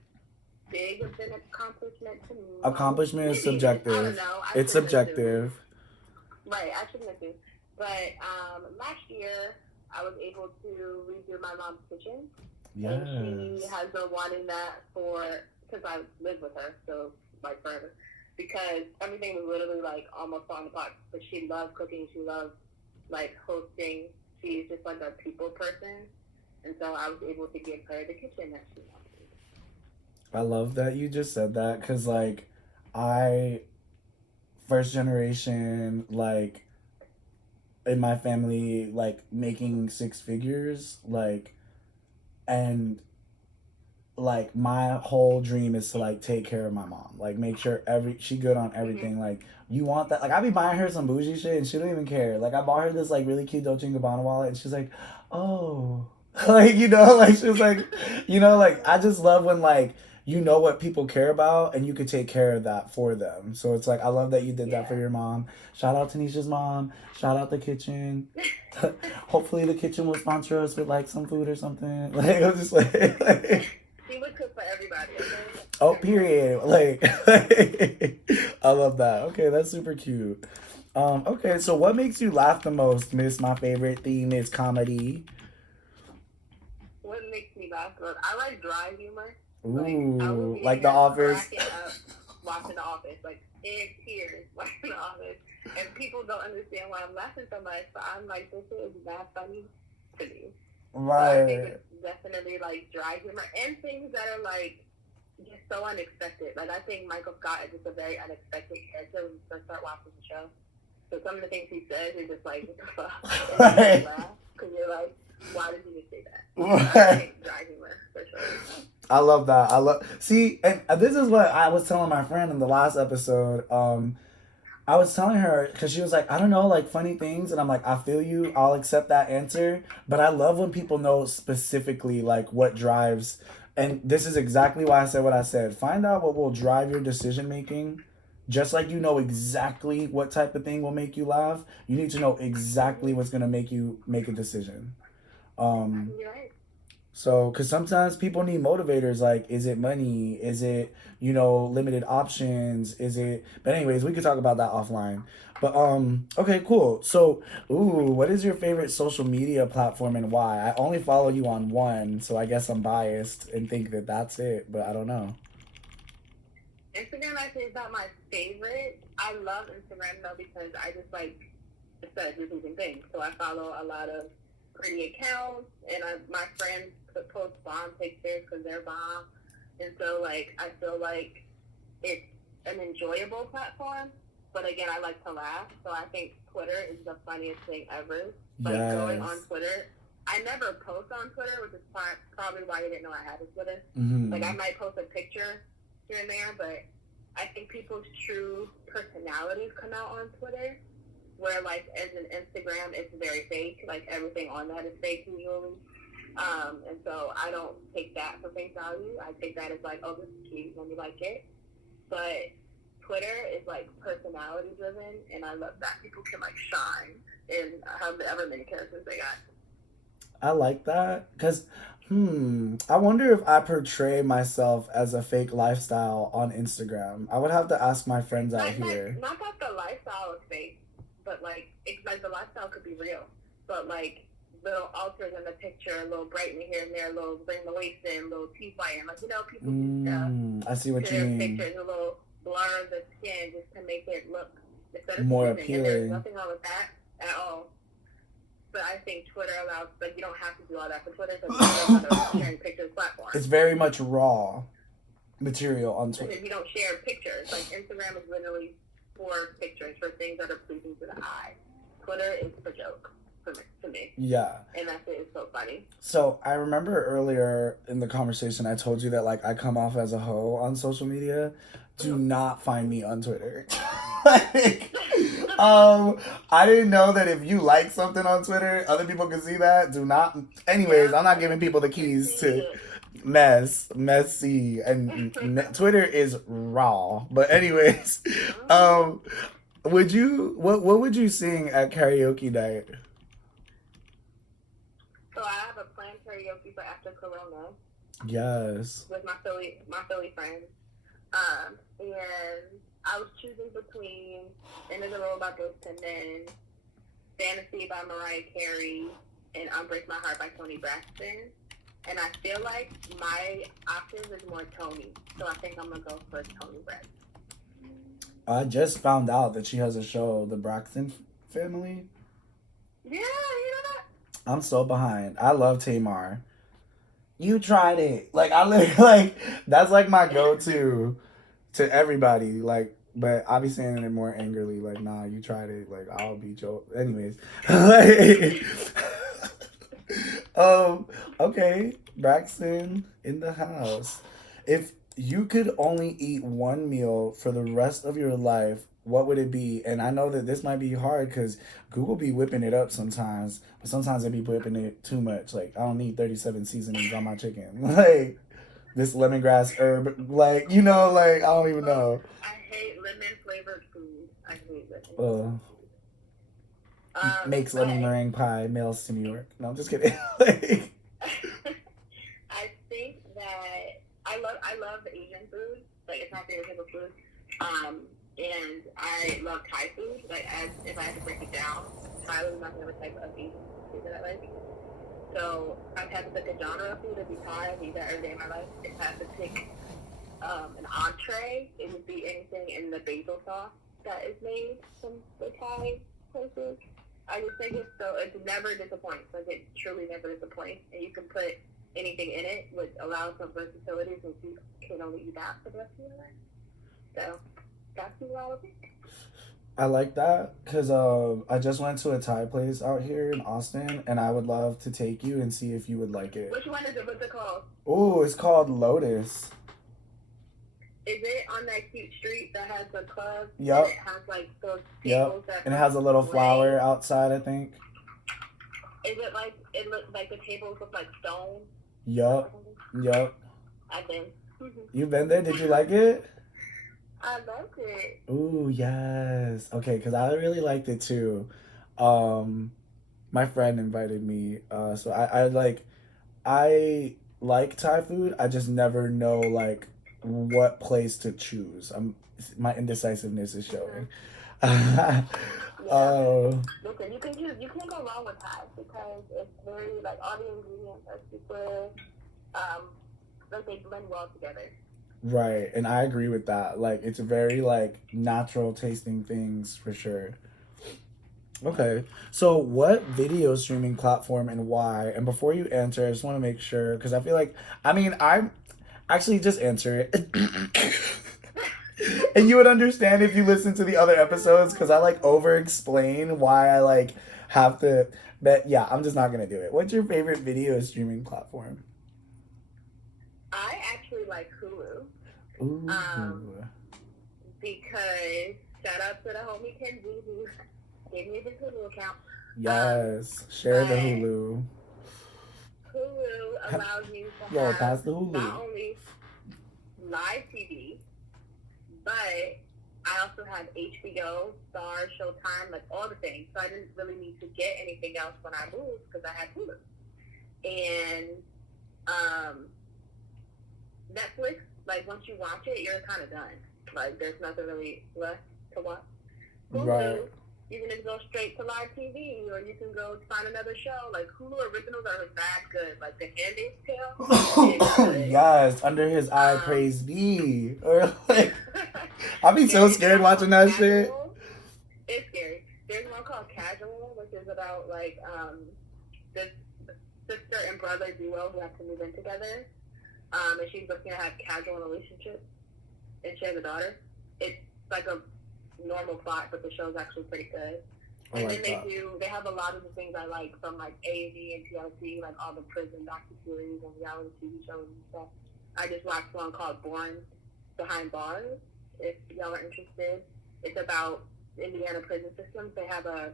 big of an accomplishment to most. Accomplishment is Maybe it is. I don't subjective. know. I It's shouldn't assume. subjective. Right, I shouldn't assume. But last year, I was able to redo my mom's kitchen, and she Yes. has been wanting that because I live with her, so like forever. Because everything was literally like almost falling apart. But she loves cooking. She loves like hosting. She's just like a people person, and so I was able to give her the kitchen that she wanted. I love that you just said that because, like, I, first generation, like, in my family like making six figures, like, and like my whole dream is to like take care of my mom, like make sure she good on Mhm. everything. Like you want that? Like I be buying her some bougie shit and she don't even care. Like I bought her this like really cute Dolce and Gabbana wallet and she's like, oh, like like she was like, like I just love when like what people care about and you could take care of that for them. So it's like I love that you did that for Yeah. your mom. Shout out Tanisha's mom. Shout out the kitchen. Hopefully the kitchen will sponsor us with like some food or something. Like I'm just like She would cook for everybody, okay? oh, Everybody. period. Like, I love that. Okay, that's super cute. Okay, so what makes you laugh the most, Miss? My favorite theme is comedy. What makes me laugh? Look, I like dry humor. Like I will Ooh, be in like The here Office. cracking up watching The Office, like in tears watching The Office, and people don't understand why I'm laughing so much. But I'm like, this is not funny to me. So I think Right. it's definitely like dry humor and things that are like just so unexpected. Like I think Michael Scott is just a very unexpected character when you first start watching the show. So some of the things he says, you're just like, what the fuck? And it makes you Right. laugh because you're like, why did you just say that? So I Right. think dry humor for sure. I love that. I love see, and this is what I was telling my friend in the last episode. I was telling her because she was like, I don't know, like funny things, and I'm like, I feel you. I'll accept that answer, but I love when people know specifically like what drives. And this is exactly why I said what I said. Find out what will drive your decision making. Just like you know exactly what type of thing will make you laugh, you need to know exactly Mm-hmm. what's gonna make you make a decision. Um, You're right. so, because sometimes people need motivators. Like, is it money? Is it limited options? Is it? But anyways, we could talk about that offline. But okay, cool. So, ooh, what is your favorite social media platform and why? I only follow you on one, so I guess I'm biased and think that that's it. But I don't know. Instagram actually is not my favorite. I love Instagram though because I just like aesthetically pleasing things. So I follow a lot of pretty accounts, and my friends post bomb pictures because they're bomb, and so like I feel like it's an enjoyable platform. But again, I like to laugh, so I think Twitter is the funniest thing ever. Like going on Yes. Twitter, I never post on Twitter, which is probably why you didn't know I had a Twitter. Like I Mm-hmm. might post a picture here and there, but I think people's true personalities come out on Twitter. Where like as an Instagram, it's very fake. Like everything on that is fake usually. And so I don't take that for face value. I take that as like, oh, this is cute, let me like it. But Twitter is like personality driven, and I love that people can like shine in however many characters they got. I like that because, I wonder if I portray myself as a fake lifestyle on Instagram. I would have to ask my friends out here. Not that the lifestyle is fake, but like it's like the lifestyle could be real, but like little alters in the picture, a little brightening here and there, a little bring the waist in, a little teeth whiten, like people do stuff I see what to you their mean. pictures, a little blur of the skin just to make it look aesthetically More pleasing, and there's appealing. nothing wrong with that at all. But I think Twitter allows, like, you don't have to do all that for Twitter because Twitter's not a sharing pictures platform. It's very much raw material on Twitter. Because you don't share pictures. Like, Instagram is literally for pictures, for things that are pleasing to the eye. Twitter is for joke to me. Yeah. And that's it. It's so funny. So I remember earlier in the conversation I told you that like I come off as a hoe on social media. Do not find me on Twitter. Like, I didn't know that if you like something on Twitter, other people can see that. Do not. Anyways, Yeah, I'm not giving people the I can keys see to it. messy, and Twitter is raw. But anyways, Mhm. would you what would you sing at karaoke night? So I have a planned karaoke for after Corona Yes. with my Philly friends. And I was choosing between In the Road by Bruce and then Fantasy by Mariah Carey and Unbreak My Heart by Toni Braxton. And I feel like my options is more Tony. So I think I'm going to go for Toni Braxton. I just found out that she has a show, the Braxton family. Yeah, you know that? I'm so behind. I love Tamar. You tried it. Like I like that's like my go-to to everybody. Like But I'll be saying it more angrily, like, nah, you tried it, like, I'll be Joe. Anyways, like, um, okay, Braxton in the house. If you could only eat one meal for the rest of your life, what would it be? And I know that this might be hard because Google be whipping it up sometimes, but sometimes they be whipping it too much. Like, I don't need 37 seasonings on my chicken. Like, this lemongrass herb, like, like, I don't even Oh, know. I hate lemon flavored food. I hate lemon Uh, flavored food. makes lemon But meringue pie, mails to New York. No, I'm just kidding. Like, I think that I love Asian food. Like it's my favorite type of food. And I love Thai food. Like as if I had to break it down, Thai is my favorite type of Asian food that I like. So I've had to pick a genre of food to be Thai. I eat that every day of my life. If I had to pick an entree, it would be anything in the basil sauce that is made from the Thai places. I just think it's never disappoints. Like it truly never disappoints, and you can put anything in it, which allows some versatility since you can only eat that for the rest of your life. So that's what I would think. I like that because I just went to a Thai place out here in Austin, and I would love to take you and see if you would like it. Which one is it? What's it called? Oh, it's called Lotus. Is it on that cute street that has the club and Yep, it has like those yep. tables that And it has a little sway? flower outside, I think. Is it like it looks like the tables look like stone or Yup, something? yup. I've been. You been there? Did you like it? I loved it. Ooh, yes. Okay, because I really liked it too. Um, my friend invited me. So I like Thai food. I just never know like what place to choose. My indecisiveness is Hmm. showing. Yeah. uh, Listen, you can't go wrong with Thai because it's very like all the ingredients are super like they blend well together. right, and I agree with that. Like it's very like natural tasting things for sure. Okay. So, what video streaming platform and why? And before you answer, I just want to make sure because I feel like, I mean, I'm actually just answer it. And you would understand if you listen to the other episodes because I like over explain why I like have to. But yeah, I'm just not going to do it. What's your favorite video streaming platform? I actually like Hulu um, Ooh. because shout out to the homie Kenzie who gave me this Hulu account. Um, Yes. Share the but Hulu. Hulu Ha- allows you to Yo, have pass the not Hulu. only live TV, but I also have HBO, Star, Showtime, like all the things. So I didn't really need to get anything else when I moved because I had Hulu. And um, Netflix, like once you watch it, you're kind of done. Like there's nothing really left to watch. Right. Hulu, you can just go straight to live TV, or you can go find another show. Like Hulu originals are mad good. Like The Handmaid's Tale is good. Yes, under his eye, Um, praise be. Or like, I'd be so there's scared one watching called that shit. Casual. It's scary. There's one called Casual, which is about like this sister and brother duo who have to move in together. And she's looking to have casual relationships, and she has a daughter. It's like a normal plot, but the show's actually pretty good. I And then like that. they have a lot of the things I like from like A&E and TLC, like all the prison docu-series and reality TV shows and stuff. I just watched one called Born Behind Bars, if y'all are interested. It's about Indiana prison systems. They have a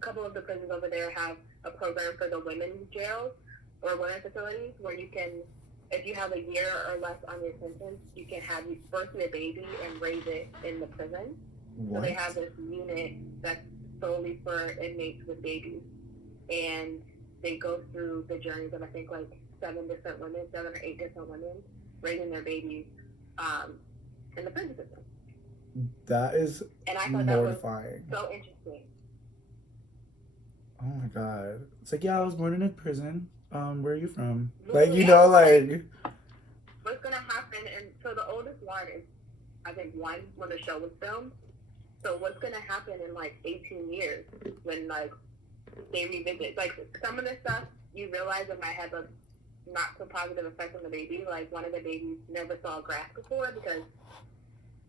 couple of the prisons over there have a program for the women's jails or women's facilities where you can, if you have a year or less on your sentence, you can have you birth a baby and raise it in the prison. So they What? have this unit that's solely for inmates with babies, and they go through the journeys of I think like 7 or 8 different women raising their babies um, in the prison system. That is And I thought that was mortifying. so interesting. Oh my god. It's like, yeah, I was born in a prison. Where are you from? Like, Literally, I was like, like, what's gonna happen? And so the oldest one is I think one when the show was filmed. So what's gonna happen in like 18 years when like they revisit like some of the stuff you realize it might have a not so positive effect on the baby. Like one of the babies never saw grass before because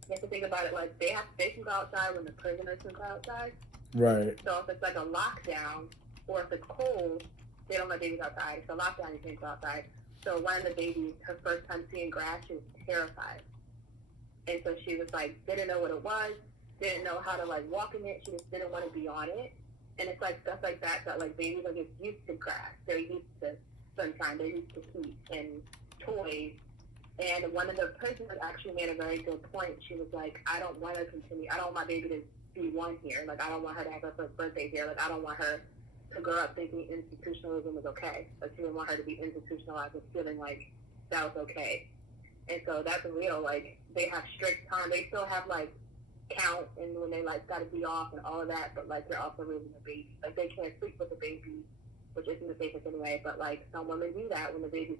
You have to think about it like they can go outside when the prisoners can go outside. Right. So if it's like a lockdown or if it's cold, they don't let babies outside. If it's a lockdown, you can't go outside. So one of the babies, her first time seeing grass, she was terrified. And so she was like, didn't know what it was, didn't know how to like walk in it. She just didn't want to be on it. And it's like stuff like that like babies are just used to grass. They're used to sunshine. They're used to heat and toys. And one of the prisoners actually made a very good point. She was like, I don't want to continue. I don't want my baby to be one here. Like, I don't want her to have her first birthday here. Like, I don't want her to grow up thinking institutionalism is okay. Like, she didn't want her to be institutionalized and feeling like that was okay. And so that's real. Like, they have strict time. They still have, like, count and when they, like, got to be off and all of that. But, like, they're also raising a baby. Like, they can't sleep with the baby, which isn't the safest anyway. But, like, some women do that when the baby's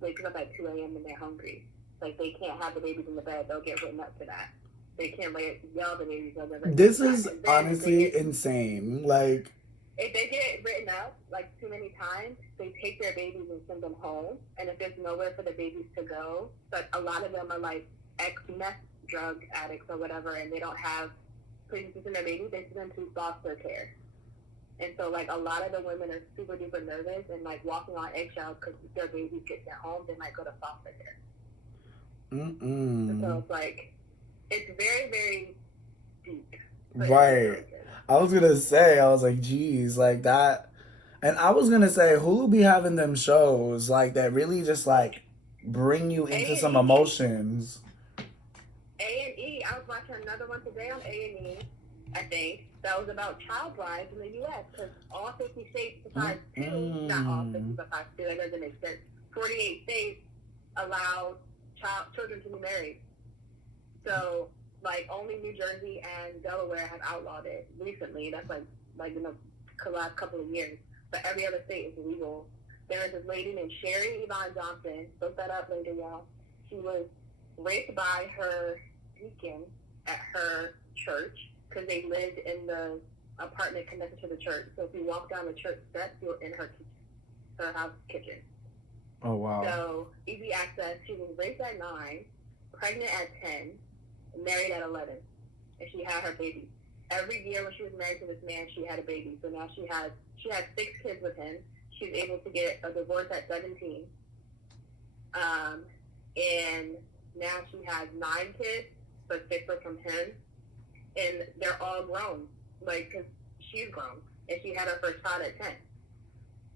waking up at 2 a.m. and they're hungry. Like, they can't have the babies in the bed. They'll get written up for that. They can't yell the babies. This is honestly insane. Like, if they get written up, like, too many times, they take their babies and send them home. And if there's nowhere for the babies to go, but a lot of them are, like, ex-meth drug addicts or whatever, and they don't have places to send their babies, they send them to foster care. And so, like, a lot of the women are super duper nervous and, like, walking on eggshells because if their babies get sent home, they might go to foster care. So it's like, it's very, very deep. Right. I was gonna say, I was like, geez, like that. And I was gonna say, Hulu be having them shows like that really just like bring you into some emotions. A&E, I was watching another one today on A&E, I think, that was about child brides in the U.S. because all 50 states besides two, not all 50 besides two, that doesn't make sense, 48 states allow children to be married. So, like, only New Jersey and Delaware have outlawed it recently. That's like in the last couple of years. But every other state is illegal. There is this lady named Sherry Yvonne Johnson. Look that up later, y'all. She was raped by her deacon at her church because they lived in the apartment connected to the church. So if you walk down the church steps, you're in her house kitchen. Oh, wow. So, easy access. She was raped at 9, pregnant at 10, married at 11, and she had her baby. Every year when she was married to this man, she had a baby. So now she had 6 kids with him. She's able to get a divorce at 17. And now she has 9 kids, but 6 are from him. And they're all grown, like, because she's grown. And she had her first child at 10.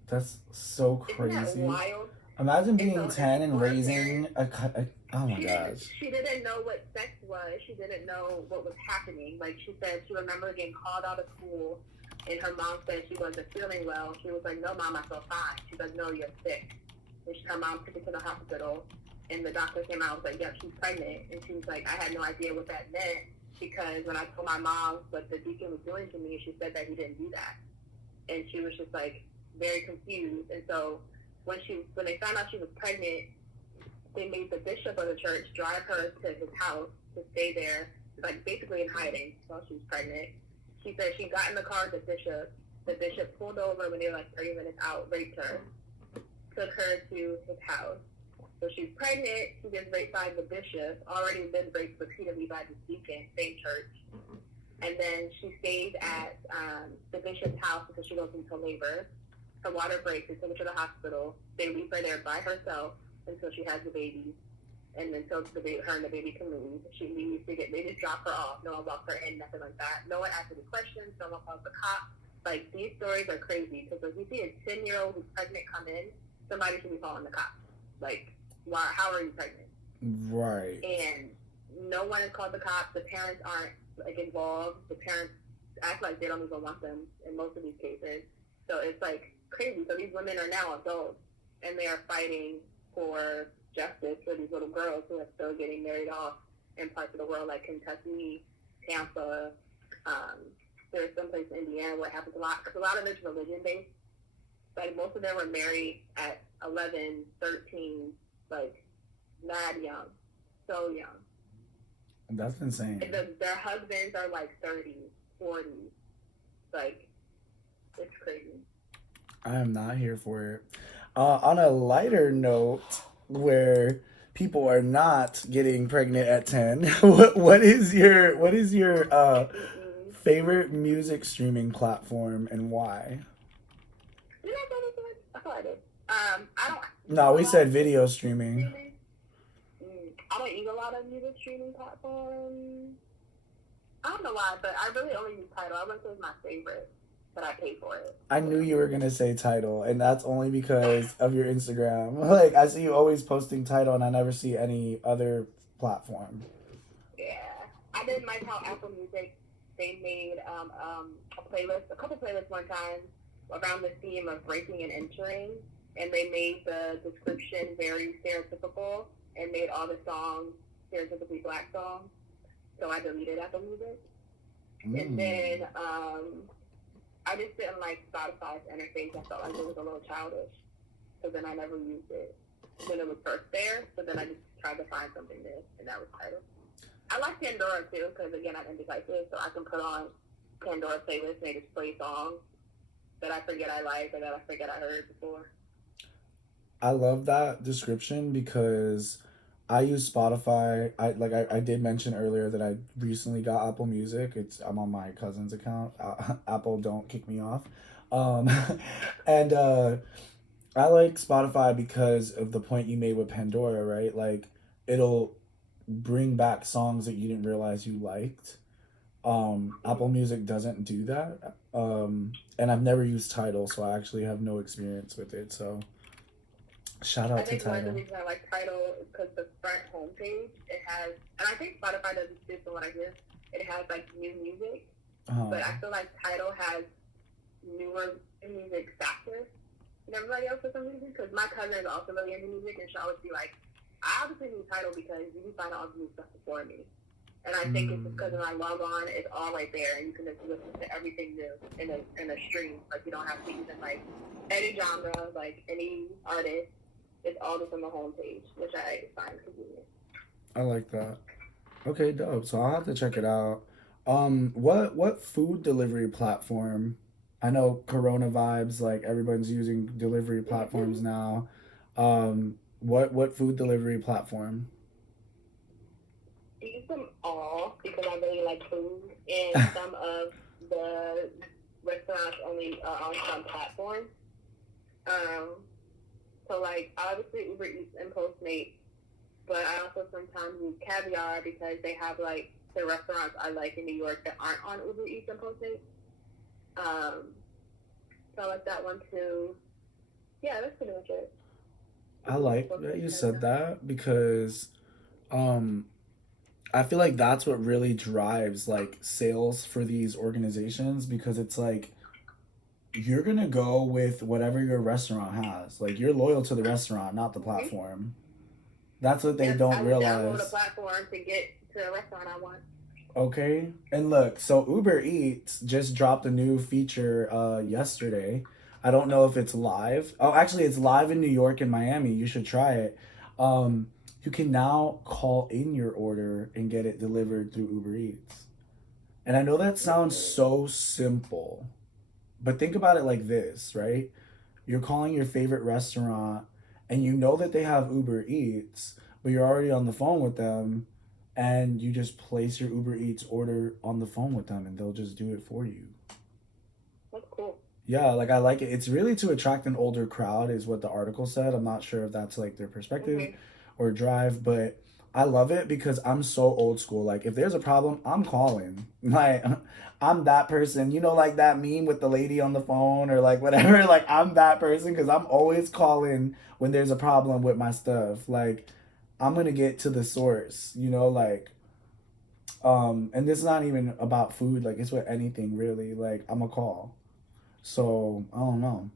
That's so crazy. Isn't that wild? Imagine being 10 and raising a oh my gosh. She didn't know what sex was. She didn't know what was happening. Like, she said she remembered getting called out of school, and her mom said she wasn't feeling well. She was like, no, Mom, I feel fine. She's like, no, you're sick. And her mom took her to the hospital, and the doctor came out and was like, yep, she's pregnant. And she was like, I had no idea what that meant, because when I told my mom what the deacon was doing to me, she said that he didn't do that. And she was just, like, very confused. And so when they found out she was pregnant, they made the bishop of the church drive her to his house to stay there, like, basically in hiding while she was pregnant. She said she got in the car with the bishop. The bishop pulled over when they were, like, 30 minutes out, raped her, took her to his house. So she's pregnant. She gets raped by the bishop, already been raped repeatedly by the deacon, same church. And then she stayed at the bishop's house because she goes into labor. Her water breaks. They take her to the hospital. They leave her there by herself until she has the baby, and until her and the baby can move. She leaves to they just drop her off. No one walks her in, nothing like that. No one asks any questions. No one calls the cops. Like, these stories are crazy, because if you see a 10-year-old who's pregnant come in, somebody should be calling the cops. Like, why? How are you pregnant? Right. And no one has called the cops. The parents aren't, like, involved. The parents act like they don't even want them in most of these cases. So it's, like, crazy. So these women are now adults, and they are fighting for justice for these little girls who are still getting married off in parts of the world like Kentucky, Tampa. There's some place in Indiana where it happens a lot, because a lot of it's religion-based. Like, most of them were married at 11, 13, like, mad young, so young. That's insane. Their husbands are, like, 30, 40. Like, it's crazy. I am not here for it. On a lighter note, where people are not getting pregnant at 10. What is your Mm-mm. favorite music streaming platform and why? Did I go to this? I thought I did. I don't use No, a we lot said of music video streaming. streaming. I don't use a lot of music streaming platforms. I don't know why, but I really only use Tidal. I wouldn't say it's my favorite, but I pay for it. I knew So you were gonna say title, and that's only because of your Instagram. Like I see you always posting title, and I never see any other platform. yeah, I didn't like how Apple Music they made a playlist, a couple playlists one time around the theme of breaking and entering, and they made the description very stereotypical and made all the songs stereotypically black songs. So I deleted Apple Music, and Mm. then I just didn't like Spotify's interface. I felt like it was a little childish, so then I never used it when it was first there. So then I just tried to find something new, and that was Tidal. I like Pandora too because again I'm indecisive, so I can put on Pandora playlist and they just play songs that I forget I like or that I forget I heard before. I love that description because I use Spotify. I did mention earlier that I recently got Apple Music. I'm on my cousin's account. Apple don't kick me off. Um, and I like Spotify because of the point you made with Pandora, right? Like it'll bring back songs that you didn't realize you liked. Apple Mm-hmm. Music doesn't do that. And I've never used Tidal, so I actually have no experience with it. So shout I out to think one of the Tidal. reasons I like Tidal is because the front homepage it has, and I think Spotify does this too. From what I hear, it has like new music, Uh, but I feel like Tidal has newer music faster than everybody else for some reason. Because my cousin is also really into music, and she always be like, "I obviously need Tidal because you can find all the new stuff before me." And I think it's just because mm, when I log on, it's all right there, and you can just listen to everything new in a stream. Like you don't have to even like any genre, like any artist. It's all just on the homepage, which I find convenient. I like that. Okay, dope. So I'll have to check it out. What food delivery platform? I know Corona vibes, like everyone's using delivery platforms now. What food delivery platform? Use them all because I really like food, and some of the restaurants only are on some platforms. Um, so like obviously Uber Eats and Postmates, but I also sometimes use Caviar because they have like the restaurants I like in New York that aren't on Uber Eats and Postmates. Um, so I like that one too. Yeah, that's pretty much it. I Uber Eats and like that Postmates, you said Caviar. that because um I feel like that's what really drives like sales for these organizations because it's like you're gonna go with whatever your restaurant has. Like you're loyal to the restaurant, not the Mm-hmm. platform. That's what they Yep, don't I just download a realize. platform to get to a restaurant I want. Okay. And look, so Uber Eats just dropped a new feature yesterday. I don't know if it's live. Oh, actually it's live in New York and Miami. You should try it. Um you can now call in your order and get it delivered through Uber Eats. And I know that sounds Mm. so simple, but think about it like this, right? You're calling your favorite restaurant and you know that they have Uber Eats, but you're already on the phone with them and you just place your Uber Eats order on the phone with them and they'll just do it for you. That's cool. Yeah, like I like it. It's really to attract an older crowd, is what the article said. I'm not sure if that's like their perspective Mm-hmm. or drive, but I love it because I'm so old school. Like if there's a problem, I'm calling. Like I'm that person. You know, like that meme with the lady on the phone or like whatever. Like I'm that person because I'm always calling when there's a problem with my stuff. Like I'm gonna get to the source. You know, like and this is not even about food. Like it's with anything really. Like I'm a call. So I don't know.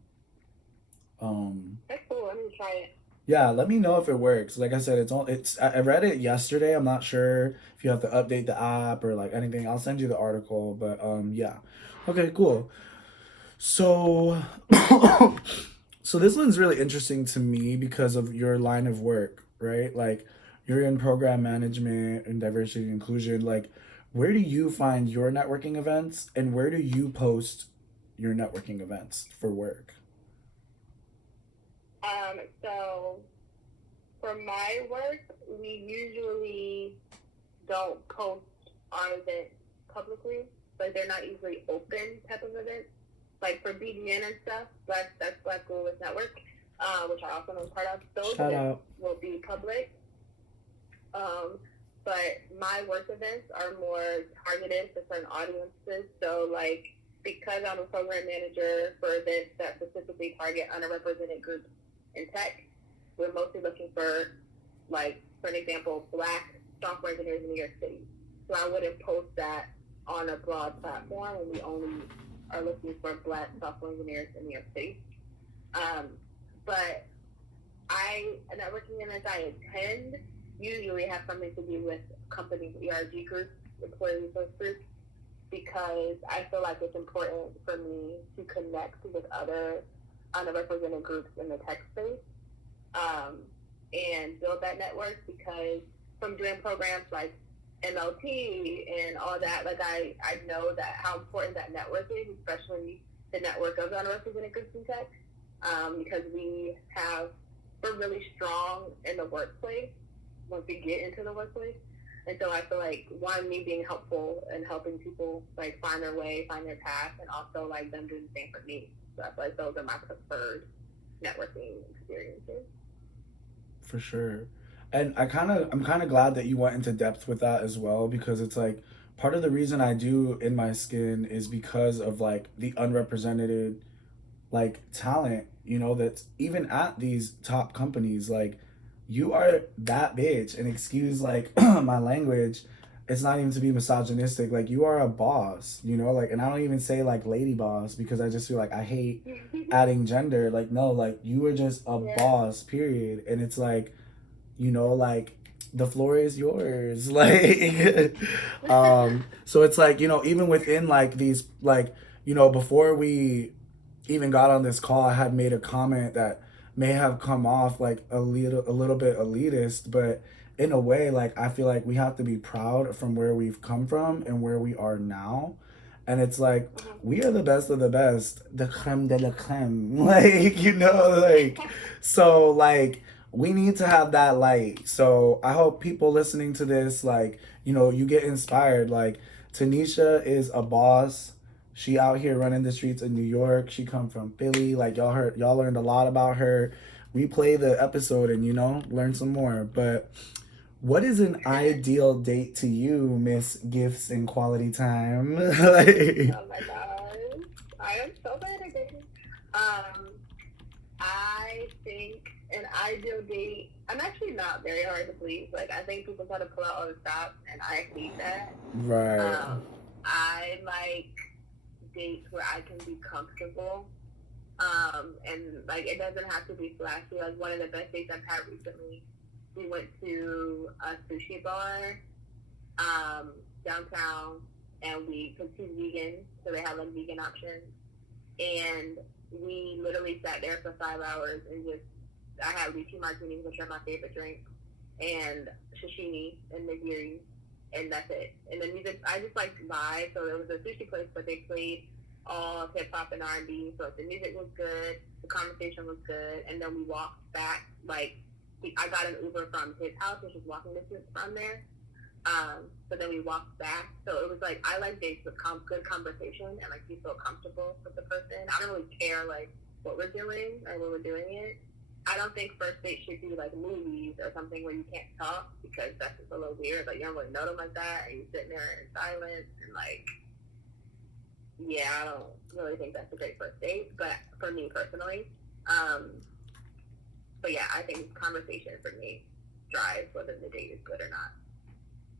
Um, That's cool. I'm gonna try it. yeah, let me know if it works. Like I said, it's all it's. I read it yesterday. I'm not sure if you have to update the app or like anything. I'll send you the article, but yeah. Okay, cool. So, so this one's really interesting to me because of your line of work, right? Like you're in program management and diversity and inclusion. Like, where do you find your networking events, and where do you post your networking events for work? So For my work, we usually don't post our events publicly. Like they're not usually open type of events. Like for BGN and stuff, that's Black Girls Network, which I also am part of. Those Shout events out. will be public. Um, but my work events are more targeted for certain audiences. So like because I'm a program manager for events that specifically target underrepresented groups in tech, we're mostly looking for, like, for an example, Black software engineers in New York City. So I wouldn't post that on a broad platform when we only are looking for Black software engineers in New York City. Um, but networking events I attend usually have something to do with companies, ERG groups, employee resource groups, because I feel like it's important for me to connect with other underrepresented groups in the tech space, and build that network, because from doing programs like MLT and all that, like I know that how important that network is, especially the network of underrepresented groups in tech, because we're really strong in the workplace once we get into the workplace. And so I feel like, one, me being helpful and helping people like find their way, find their path, and also like them doing the same for me. So I feel like those are my preferred networking experiences. For sure. And I'm kind of glad that you went into depth with that as well, because it's like part of the reason I do In My Skin is because of like the unrepresented like talent, you know, that's even at these top companies. Like, you are that bitch, and excuse like my language, it's not even to be misogynistic, like you are a boss, you know, like, and I don't even say like lady boss because I just feel like I hate adding gender. Like, no, like you are just a Yeah. boss, period. And it's like, you know, like the floor is yours. Like so it's like, you know, even within like these like, you know, before we even got on this call, I had made a comment that may have come off like a little bit elitist, but in a way, like I feel like we have to be proud from where we've come from and where we are now. And it's like we are the best of the best, the creme de la creme. Like, you know, like so like we need to have that light. So I hope people listening to this, like, you know, you get inspired. Like, Tanisha is a boss. She out here running the streets of New York. She come from Philly. Like, y'all learned a lot about her. Replay the episode and, you know, learn some more. But what is an ideal date to you, Miss Gifts and Quality Time? Like, Oh my gosh. I am so bad at dating. Um, I think an ideal date, I'm actually not very hard to please. Like, I think people try to pull out all the stops, and I hate that. right. I like dates where I can be comfortable. And like, it doesn't have to be flashy. Like, one of the best dates I've had recently, we went to a sushi bar, um, downtown, and because he's vegan, so they have like vegan options, and we literally sat there for 5 hours and just, I had lychee martinis, which are my favorite drink, and sashimi and nigiri, and that's it. And the music, I just like live. So it was a sushi place, but they played all hip hop and R&B. So the music was good, the conversation was good, and then we walked back. Like, I got an Uber from his house, which is walking distance from there. So then we walked back. So it was like, I like dates with good conversation and like you feel comfortable with the person. I don't really care like what we're doing or when we're doing it. I don't think first date should be like movies or something where you can't talk, because that's just a little weird. Like, you don't really know them like that, and you're sitting there in silence, and like, yeah, I don't really think that's a great first date. But for me personally, but yeah, I think conversation for me drives whether the date is good or not.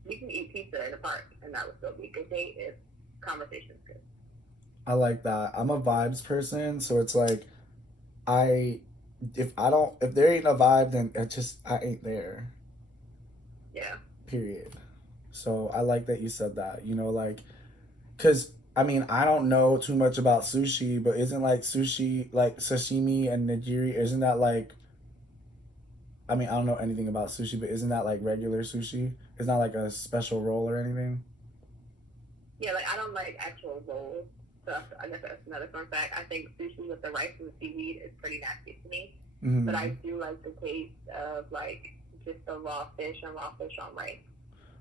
We can eat pizza in the park, and that would still be a good date if conversation is good. I like that. I'm a vibes person, so it's like I if there ain't a vibe, then I ain't there. Yeah. Period. So I like that you said that. You know, like, cause I mean I don't know too much about sushi, but isn't like sushi like sashimi and nigiri? Isn't that like, I mean I don't know anything about sushi, but isn't that like regular sushi? It's not like a special roll or anything. Yeah, like, I don't like actual rolls. So I guess that's another fun fact. I think sushi with the rice and the seaweed is pretty nasty to me. but Mm-hmm. I do like the taste of like just the raw fish and raw fish on rice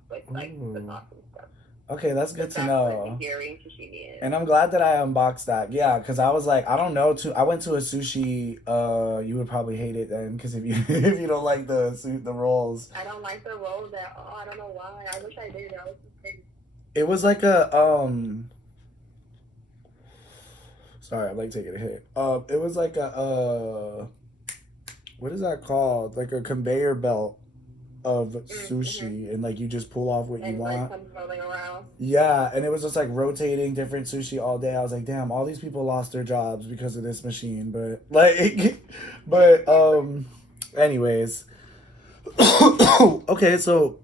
with like the Ooh. sauce and stuff. Okay, that's good But to that's what know. nigiri sashimi is. And I'm glad that I unboxed that. Yeah, because I was like, I don't know. I went to a sushi. You would probably hate it then, because if you if you don't like the rolls, I don't like the rolls at all. I don't know why. I wish I did. I was just crazy. it was like a Sorry, I'm like taking a hit. It was like a what is that called? Like a conveyor belt of Mm-hmm. sushi, and like you just pull off what you And like want. comes rolling around. Yeah, and it was just like rotating different sushi all day. I was like, damn, all these people lost their jobs because of this machine. But like, but anyways, okay. So,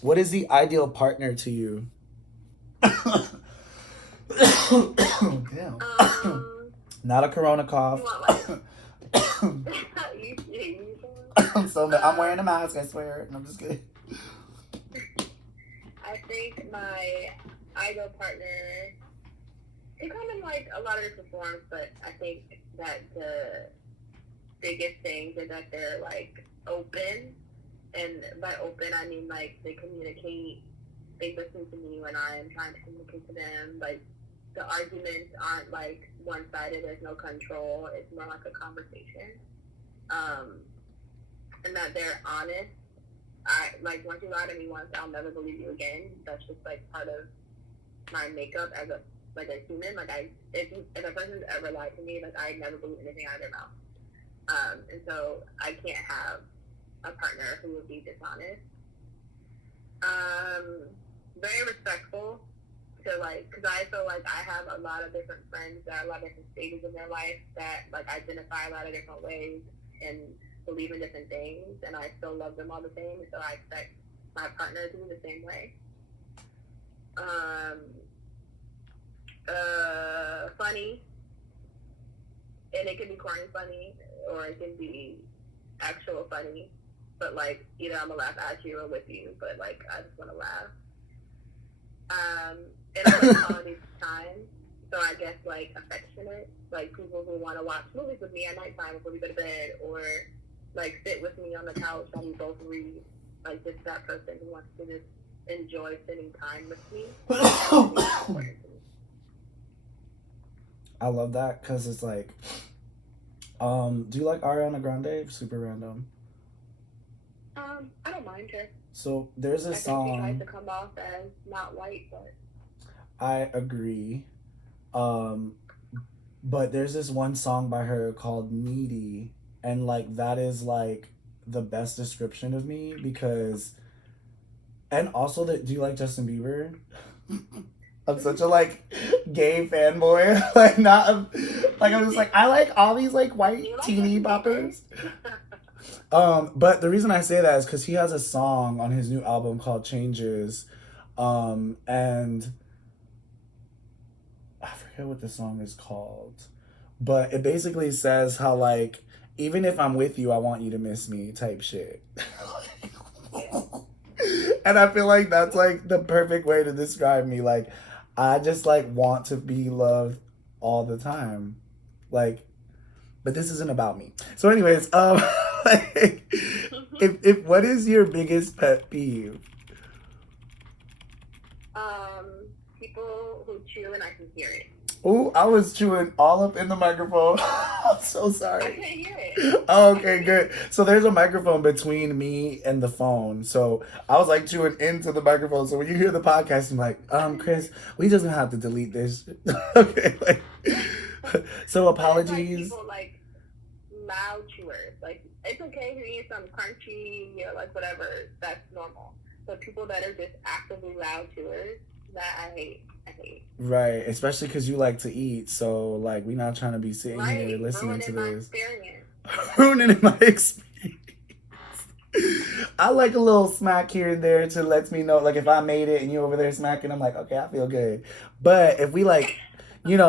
what is the ideal partner to you? Damn, not a Corona You cough. want like you I'm wearing a um mask. I swear. I'm just kidding. I think my ideal partner they come in like a lot of different forms, but I think that the biggest things are that they're like open, and by open I mean like they communicate, they listen to me when I am trying to communicate to them. Like the arguments aren't like one sided. There's no control. It's more like a conversation. Um, and that they're honest. I like once you lie to me once, I'll never believe you again. That's just like part of my makeup as a like a human. Like if a person's ever lied to me, like I never believe anything out of their mouth. And so I can't have a partner who would be dishonest. Um, Very respectful to like, because I feel like I have a lot of different friends that are a lot of different stages in their life that like identify a lot of different ways and believe in different things, and I still love them all the same. And so I expect my partner to be the same way. Um, Funny, and it can be corny funny, or it can be actual funny. But like either I'm gonna laugh at you or with you, but like I just want to laugh. Um, and I like quality time. So I guess like affectionate, like people who want to watch movies with me at nighttime before we go to bed, or like sit with me on the couch while we both read. Like just that person who wants to just enjoy spending time with me. I think that's important to me. I love that because it's like, do you like Ariana Grande? Super random. I don't mind her. So there's a I think she tries song. to come off as not white, but I agree. Um, but there's this one song by her called Needy, and like that is like the best description of me because, and also that, do you like Justin Bieber? I'm such a like gay fanboy. Like not like I'm just like I like all these like white you like teeny Justin Bieber? boppers. But the reason I say that is because he has a song on his new album called Changes. And I forget what the song is called. But it basically says how like even if I'm with you, I want you to miss me type shit. Yeah. And I feel like that's like the perfect way to describe me. Like I just like want to be loved all the time. Like but this isn't about me. So anyways, like if what is your biggest pet peeve? People who chew and I can hear it. Oh, I was chewing all up in the microphone. I'm so I sorry. can hear it. Oh, I can okay, hear good. it. So there's a microphone between me and the phone. So I was like chewing into the microphone. So when you hear the podcast, I'm like, Chris, we just gonna have to delete this. Okay, like, so But it's like apologies. people like loud chewers. Like it's okay if you eat some crunchy or like whatever. That's normal. But people that are just actively loud chewers, that I hate. I hate. Right, especially because you like to eat. So like, we not trying to be sitting here Right, listening to ruining my this. experience. Ruining my experience. I like a little smack here and there to let me know, like if I made it and you over there smacking, I'm like, okay, I feel good. But if we like,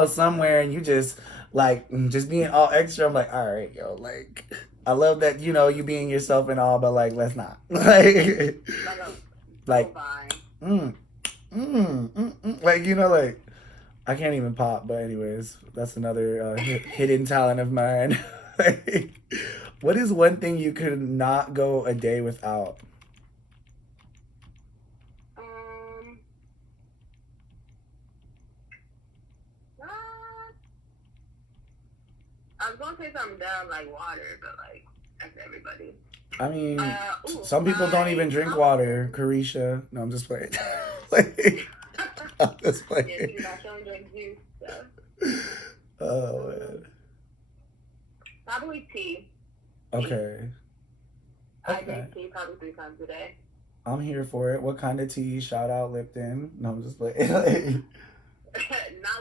somewhere and you just like just being all extra, I'm like, all right, yo, like I love that you being yourself and all, but like let's not like Like a oh like bye. mm, like like I can't even pop. But anyways, that's another hidden talent of mine. What is one thing you could not go a day without? Um, uh, I was gonna say something dumb like water, but like that's everybody. I mean, Ooh, some people don't my even drink water. comfort. Carisha. No, I'm just playing. Like, I'm just Yeah, playing. she not showing drink juice. So, Oh, um, man. probably tea. Tea. Okay. I Okay. drink tea probably 3 times a day. I'm here for it. What kind of tea? Shout out Lipton. No, I'm just playing. Not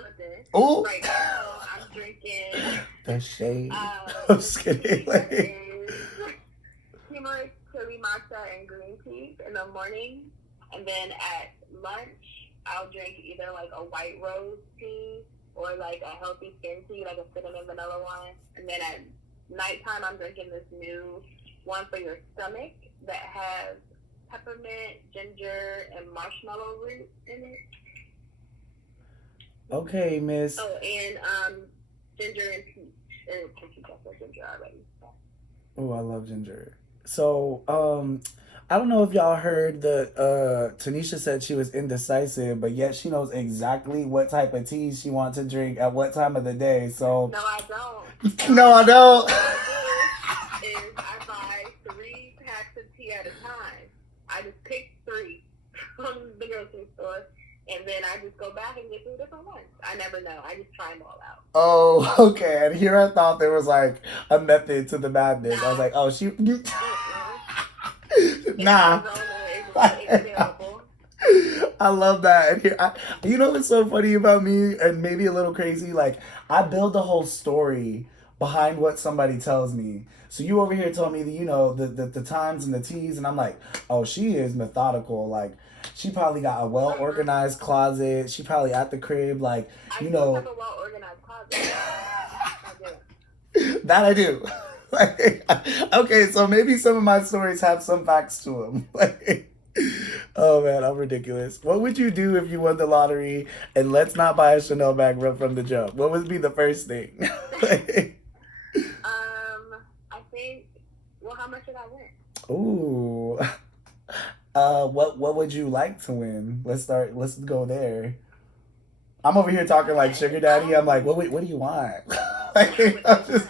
Lipton. Oh, Right now, I'm drinking the shade. I'm this just tea kidding. that Like, is turmeric, chili matcha, and green tea in the morning. And then at lunch, I'll drink either like a white rose tea or like a healthy skin tea, like a cinnamon vanilla one. And then at nighttime, I'm drinking this new one for your stomach that has peppermint, ginger, and marshmallow root in it. okay, Miss. Oh, and ginger and peach. And peach, I said ginger already. Oh, I love ginger. So, I don't know if y'all heard that Tanisha said she was indecisive, but yet she knows exactly what type of tea she wants to drink at what time of the day. So, No, I don't. no, I don't. What I do is I buy 3 packs of tea at a time. I just pick 3 from the grocery store, and then I just go back and get 3 different ones. I never know. I just try them all out. Oh, okay. And here I thought there was like a method to the madness. I was Nah. like, oh, she. It's Nah. it's available. I love that. And here, you know what's so funny about me, and maybe a little crazy? Like, I build a whole story behind what somebody tells me. So you over here telling me, the times and the teas, and I'm like, oh, she is methodical. Like, she probably got a well organized closet. She probably at the crib, like, I you do know. have a well organized closet. I do. That I do. Like, okay, so maybe some of my stories have some facts to them. Like, oh man, I'm ridiculous. What would you do if you won the lottery? And let's not buy a Chanel bag right from the jump. What would be the first thing? Like, I think. Well, how much did I win? ooh. What would you like to win? Let's go there. I'm over here talking like sugar daddy. I'm like, what do you want? Like, I'm just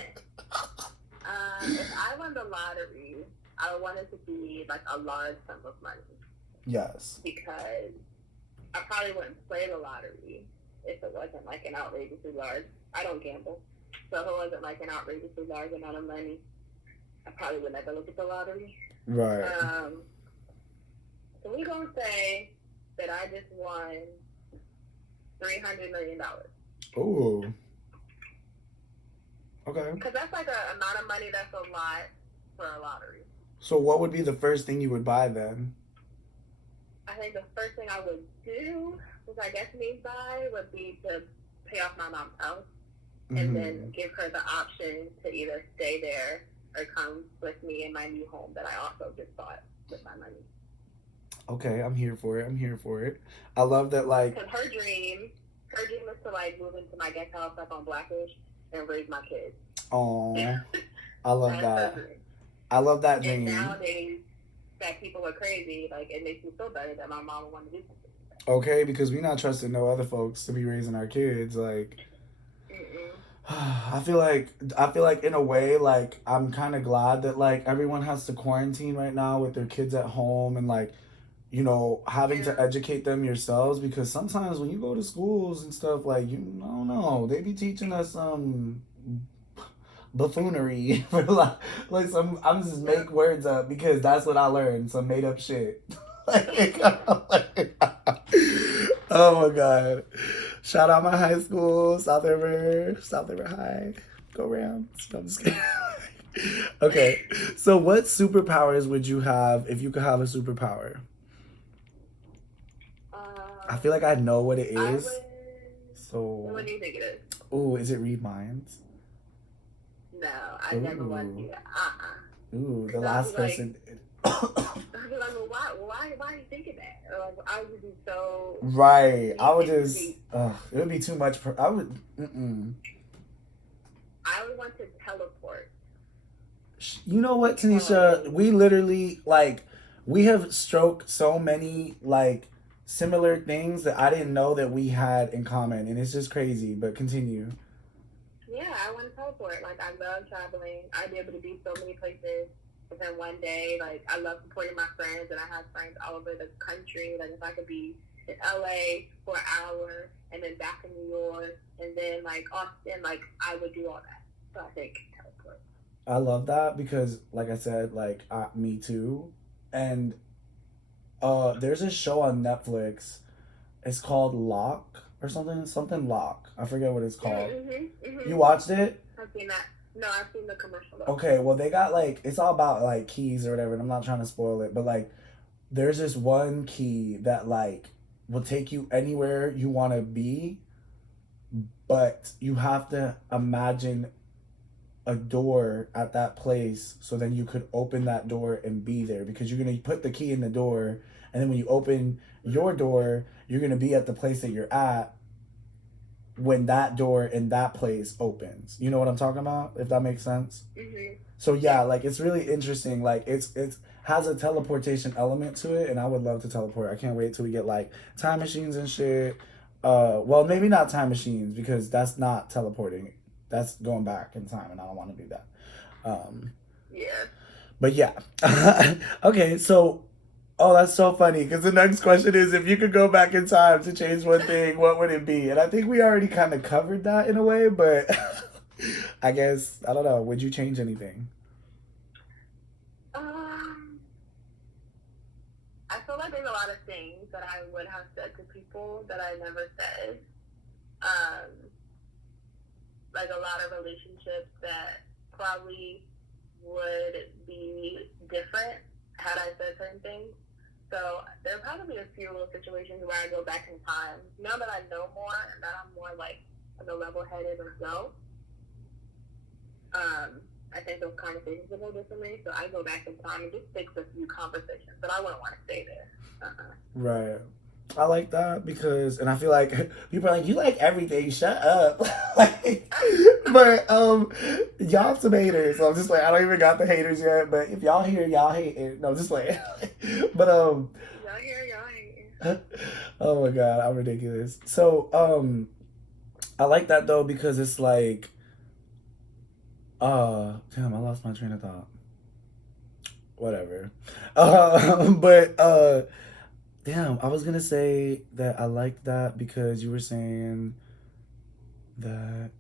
If I won the lottery, I would want it to be like a large sum of money yes. because I probably wouldn't play the lottery if it wasn't like an outrageously large. I don't gamble, so if it wasn't like an outrageously large amount of money, I probably would never look at the lottery. Right. So we're gonna say that I just won $300 million. Ooh. Okay. Because that's like an amount of money that's a lot for a lottery. So what would be the first thing you would buy then? I think the first thing I would do, which I guess means buy, would be to pay off my mom's house and then give her the option to either stay there or come with me in my new home that I also just bought with my money. Okay, I'm here for it. I'm here for it. I love that, like. Because her dream is to like move into my guest house up on Blackish and raise my kids. Oh, I love That's that. her dream. I love that And dream. nowadays, that people are crazy. Like, it makes me feel better that my mom would want to do something. Okay, because we're not trusting no other folks to be raising our kids. Like, I feel like in a way, like, I'm kind of glad that like everyone has to quarantine right now with their kids at home and like, having to educate them yourselves, because sometimes when you go to schools and stuff, like, I don't know, they be teaching us buffoonery for like some. I'm just make words up because that's what I learned, some made up shit. Like, oh my god! Shout out my high school, South River High. Go Rams! No, I'm just kidding. Okay, so what superpowers would you have if you could have a superpower? I feel like I know what it is. So. What do you think it is? Ooh, is it read minds? No, I never want to do that. Ooh, the last person. Why are you thinking that? I would be so. Right, I would just. It would be too much. I would. I would want to teleport. You know what, Tanisha? Um, We literally like we have stroked so many like similar things that I didn't know that we had in common, and it's just crazy. But continue. yeah, I want to teleport. Like, I love traveling. I'd be able to be so many places within one day. Like, I love supporting my friends, and I have friends all over the country. Like, if I could be in LA for an hour and then back in New York and then like Austin, like I would do all that. So I think teleport. I love that because, like I said, me too. And there's a show on Netflix. It's called Lock or something Lock. I forget what it's called. You watched it? I've seen that. No, I've seen the commercial though. Okay, well they got like it's all about like keys or whatever, and I'm not trying to spoil it, but like there's this one key that like will take you anywhere you want to be, but you have to imagine a door at that place so then you could open that door and be there because you're going to put the key in the door, and then when you open your door you're going to be at the place that you're at when that door in that place opens. You know what I'm talking about, if that makes sense? So yeah, like it's really interesting. Like it's has a teleportation element to it, and I would love to teleport. I can't wait till we get like time machines and shit. Well, maybe not time machines because that's not teleporting. That's going back in time, and I don't want to do that. Um, Yeah. but yeah, okay. So, oh, that's so funny because the next question is if you could go back in time to change one thing, what would it be? And I think we already kind of covered that in a way, but I guess I don't know. Would you change anything? Um, I feel like there's a lot of things that I would have said to people that I never said. Um, like a lot of relationships that probably would be different had I said certain things. So there are probably a few little situations where I go back in time. Now that I know more and that I'm more like a level-headed adult, I think those conversations will go differently. So I go back in time and just fix a few conversations, but I wouldn't want to stay there. Right. I like that because, and I feel like people are like, you like everything, shut up. Like, but y'all some haters. So I'm just like, I don't even got the haters yet. But if y'all hear, y'all hate it. No, just like, but Y'all here, y'all here. oh my god, I'm ridiculous. So I like that though because it's like, damn, I lost my train of thought. Whatever. But damn, I was gonna say that I liked that because you were saying that.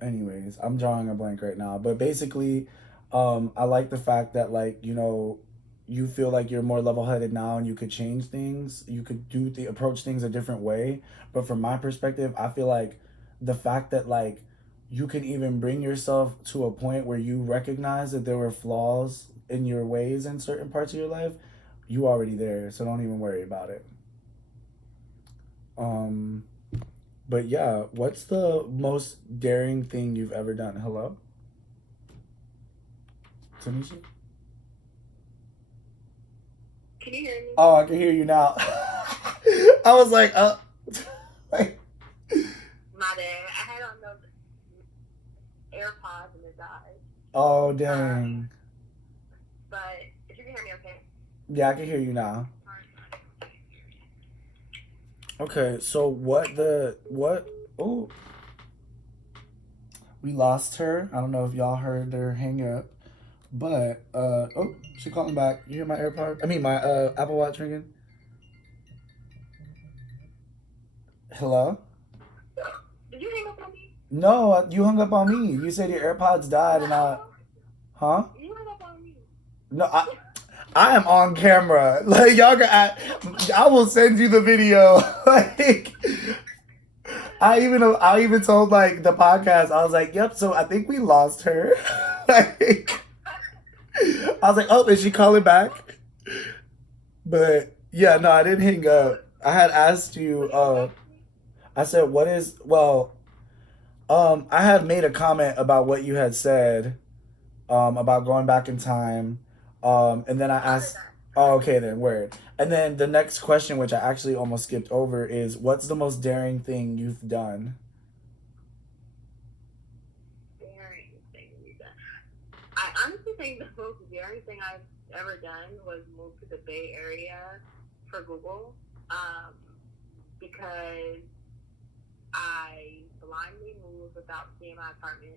Anyways, I'm drawing a blank right now, but basically, I like the fact that like you feel like you're more level-headed now and you could change things. You could do the approach things a different way. But from my perspective, I feel like the fact that like you can even bring yourself to a point where you recognize that there were flaws in your ways in certain parts of your life, you already there. So don't even worry about it. Um, but yeah, what's the most daring thing you've ever done? Hello, Tanisha? Can you hear me? Oh, I can hear you now. I was like, like, My bad. I had on those AirPods and it died. oh dang. But if you can hear me okay. Yeah, I can hear you now. Okay, so what? Oh, we lost her. I don't know if y'all heard her hang up, but oh, she calling back. You hear my AirPod? I mean my Apple Watch ringing. Hello? Did you hang up on me? No, you hung up on me. You said your AirPods died, and I, No. huh? You hung up on me. No, I am on camera. Like y'all got, I will send you the video. Like I even told like the podcast. I was like, "Yep." So I think we lost her. Like I was like, "Oh, is she calling back?" But yeah, no, I didn't hang up. I had asked you. I said, "What is well?" I had made a comment about what you had said, about going back in time, and then I asked. Oh, okay then, word. And then the next question, which I actually almost skipped over, is what's the most daring thing you've done? Daring. think the most daring thing I've ever done was move to the Bay Area for Google, um, because I blindly moved without seeing my apartment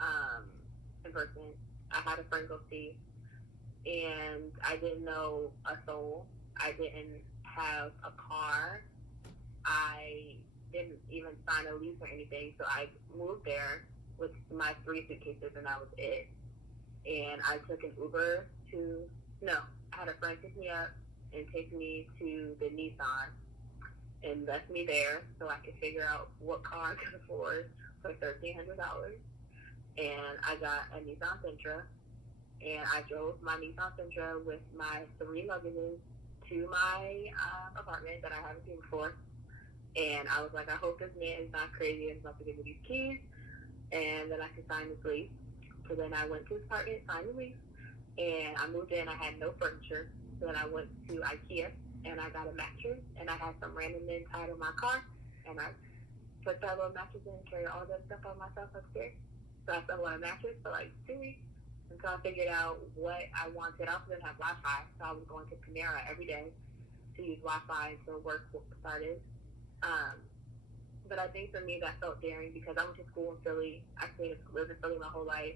um, in person. I had a friend go see, and I didn't know a soul. I didn't have a car. I didn't even sign a lease or anything. So I moved there with my 3 suitcases, and that was it. And I took an Uber to, no, I had a friend pick me up and take me to the Nissan and left me there so I could figure out what car I could afford for $1,300. And I got a Nissan Sentra, and I drove my Nissan Sentra with my 3 luggages to my apartment that I haven't seen before. And I was like, I hope this man is not crazy and is about to give me these keys, and then I can sign this lease. So then I went to his apartment, signed the lease, and I moved in. I had no furniture. So then I went to IKEA, and I got a mattress, and I had some random men tied on my car, and I put that little mattress in and carried all that stuff on myself upstairs. So I slept on a mattress for like 2 weeks until I figured out what I wanted. I also didn't have Wi-Fi, so I was going to Panera every day to use Wi-Fi until work started. Um, but I think for me that felt daring because I went to school in Philly. I lived in Philly my whole life,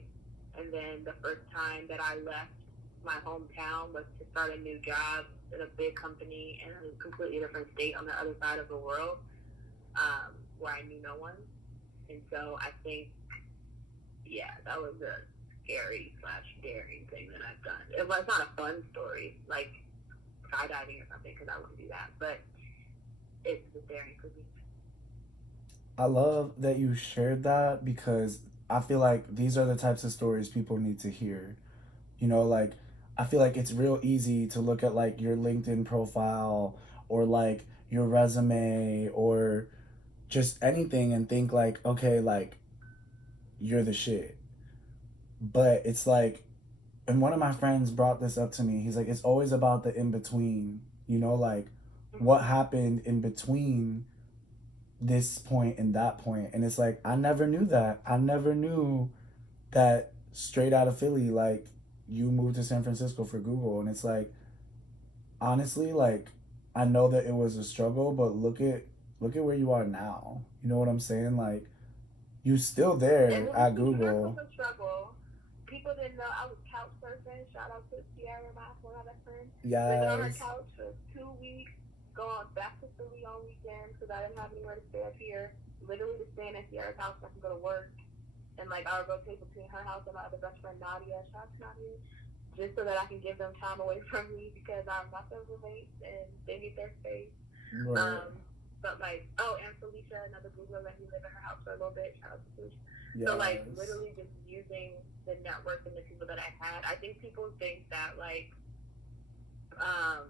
and then the first time that I left my hometown was to start a new job at a big company in a completely different state on the other side of the world, where I knew no one. And so I think, yeah, that was a scary / daring thing that I've done. It was not a fun story, like skydiving or something, because I wouldn't do that, but it's just daring for me. I love that you shared that because I feel like these are the types of stories people need to hear. You know, like I feel like it's real easy to look at like your LinkedIn profile or like your resume or just anything and think like, okay, like you're the shit. But it's like, and one of my friends brought this up to me. He's like, it's always about the in between, you know, like what Mm-hmm. happened in between this point and that point. And it's like, I never knew that. I never knew that straight out of Philly, like you moved to San Francisco for Google. And it's like, honestly, like I know that it was a struggle, but look at where you are now. You know what I'm saying? Like you still It there was at years of Google. a struggle. People didn't know I was couch surfing. Shout out to Sierra, one of my best friends. Living on her Yes. couch for 2 weeks, going back to Philly on weekends because I didn't have anywhere to stay up here. Literally just staying at Sierra's house so I can go to work. And like I would rotate between her house and my other best friend Nadia. Shout out to Nadia. Just so that I can give them time away from me because I'm not their roommate and they need their space. Right. Um, but like, oh, and Felicia, another Googler, let me live in her house for a little bit. Shout out to Felicia. So like, Yes. literally just using the network and the people that I had. I think people think that um,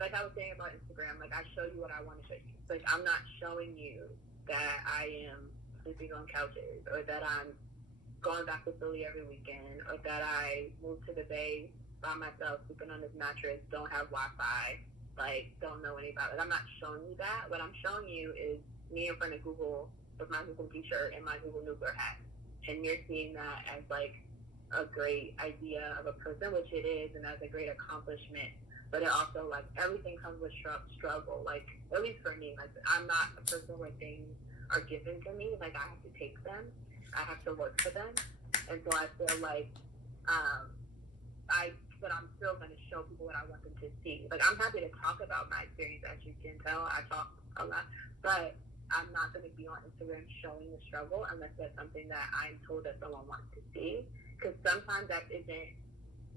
like I was saying about Instagram, like I show you what I want to show you. Like I'm not showing you that I am sleeping on couches or that I'm going back to Philly every weekend or that I moved to the Bay by myself, sleeping on this mattress, don't have Wi-Fi, like don't know anything about it. I'm not showing you that. What I'm showing you is me in front of Google with my Google T-shirt and my Google Nuclear hat, and you're seeing that as like a great idea of a person, which it is, and as a great accomplishment. But it also like everything comes with struggle. Like at least for me, like I'm not a person where things are given to me. Like I have to take them. I have to work for them, and so I feel like um, but I'm still going to show people what I want them to see. Like I'm happy to talk about my experience, as you can tell. I talk a lot, but I'm not going to be on Instagram showing the struggle unless that's something that I'm told that someone wants to see. Because sometimes that isn't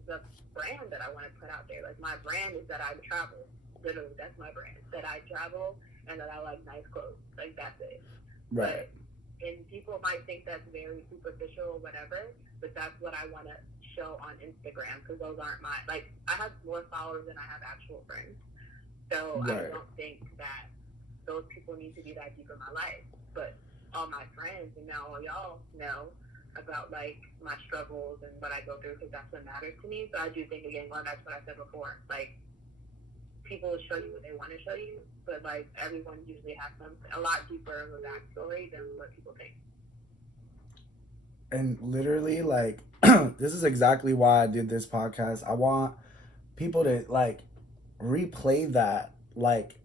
the brand that I want to put out there. Like my brand is that I travel. Literally, that's my brand. That I travel and that I like nice clothes. Like that's it. Right. But and people might think that's very superficial or whatever, but that's what I want to show on Instagram because those aren't my like I have more followers than I have actual friends. So I Right. don't think that those people need to be that deep in my life. But all my friends and now all y'all know about like my struggles and what I go through because that's what matters to me. So I do think again, well, that's what I said before. Like people will show you what they want to show you, but like everyone usually has some a lot deeper of a backstory than what people think. And literally, like, this is exactly why I did this podcast. I want people to like replay that, like,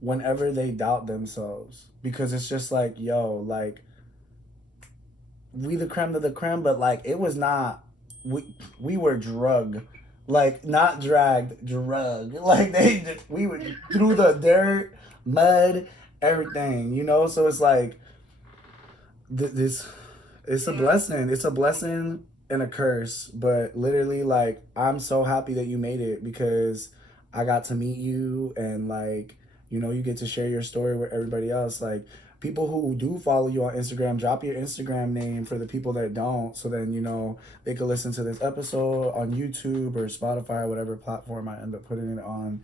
whenever they doubt themselves, because it's just like, yo, like, we the creme of the creme, but like, it was not. We were drug, like, not dragged, drug. Like, we were through the dirt, mud, everything, you know. So it's like this. It's a Yeah. blessing. It's a blessing and a curse. But literally, like, I'm so happy that you made it, because I got to meet you, and like, you get to share your story with everybody else. Like, people who do follow you on Instagram, drop your Instagram name for the people that don't, so then they could listen to this episode on YouTube or Spotify or whatever platform I end up putting it on,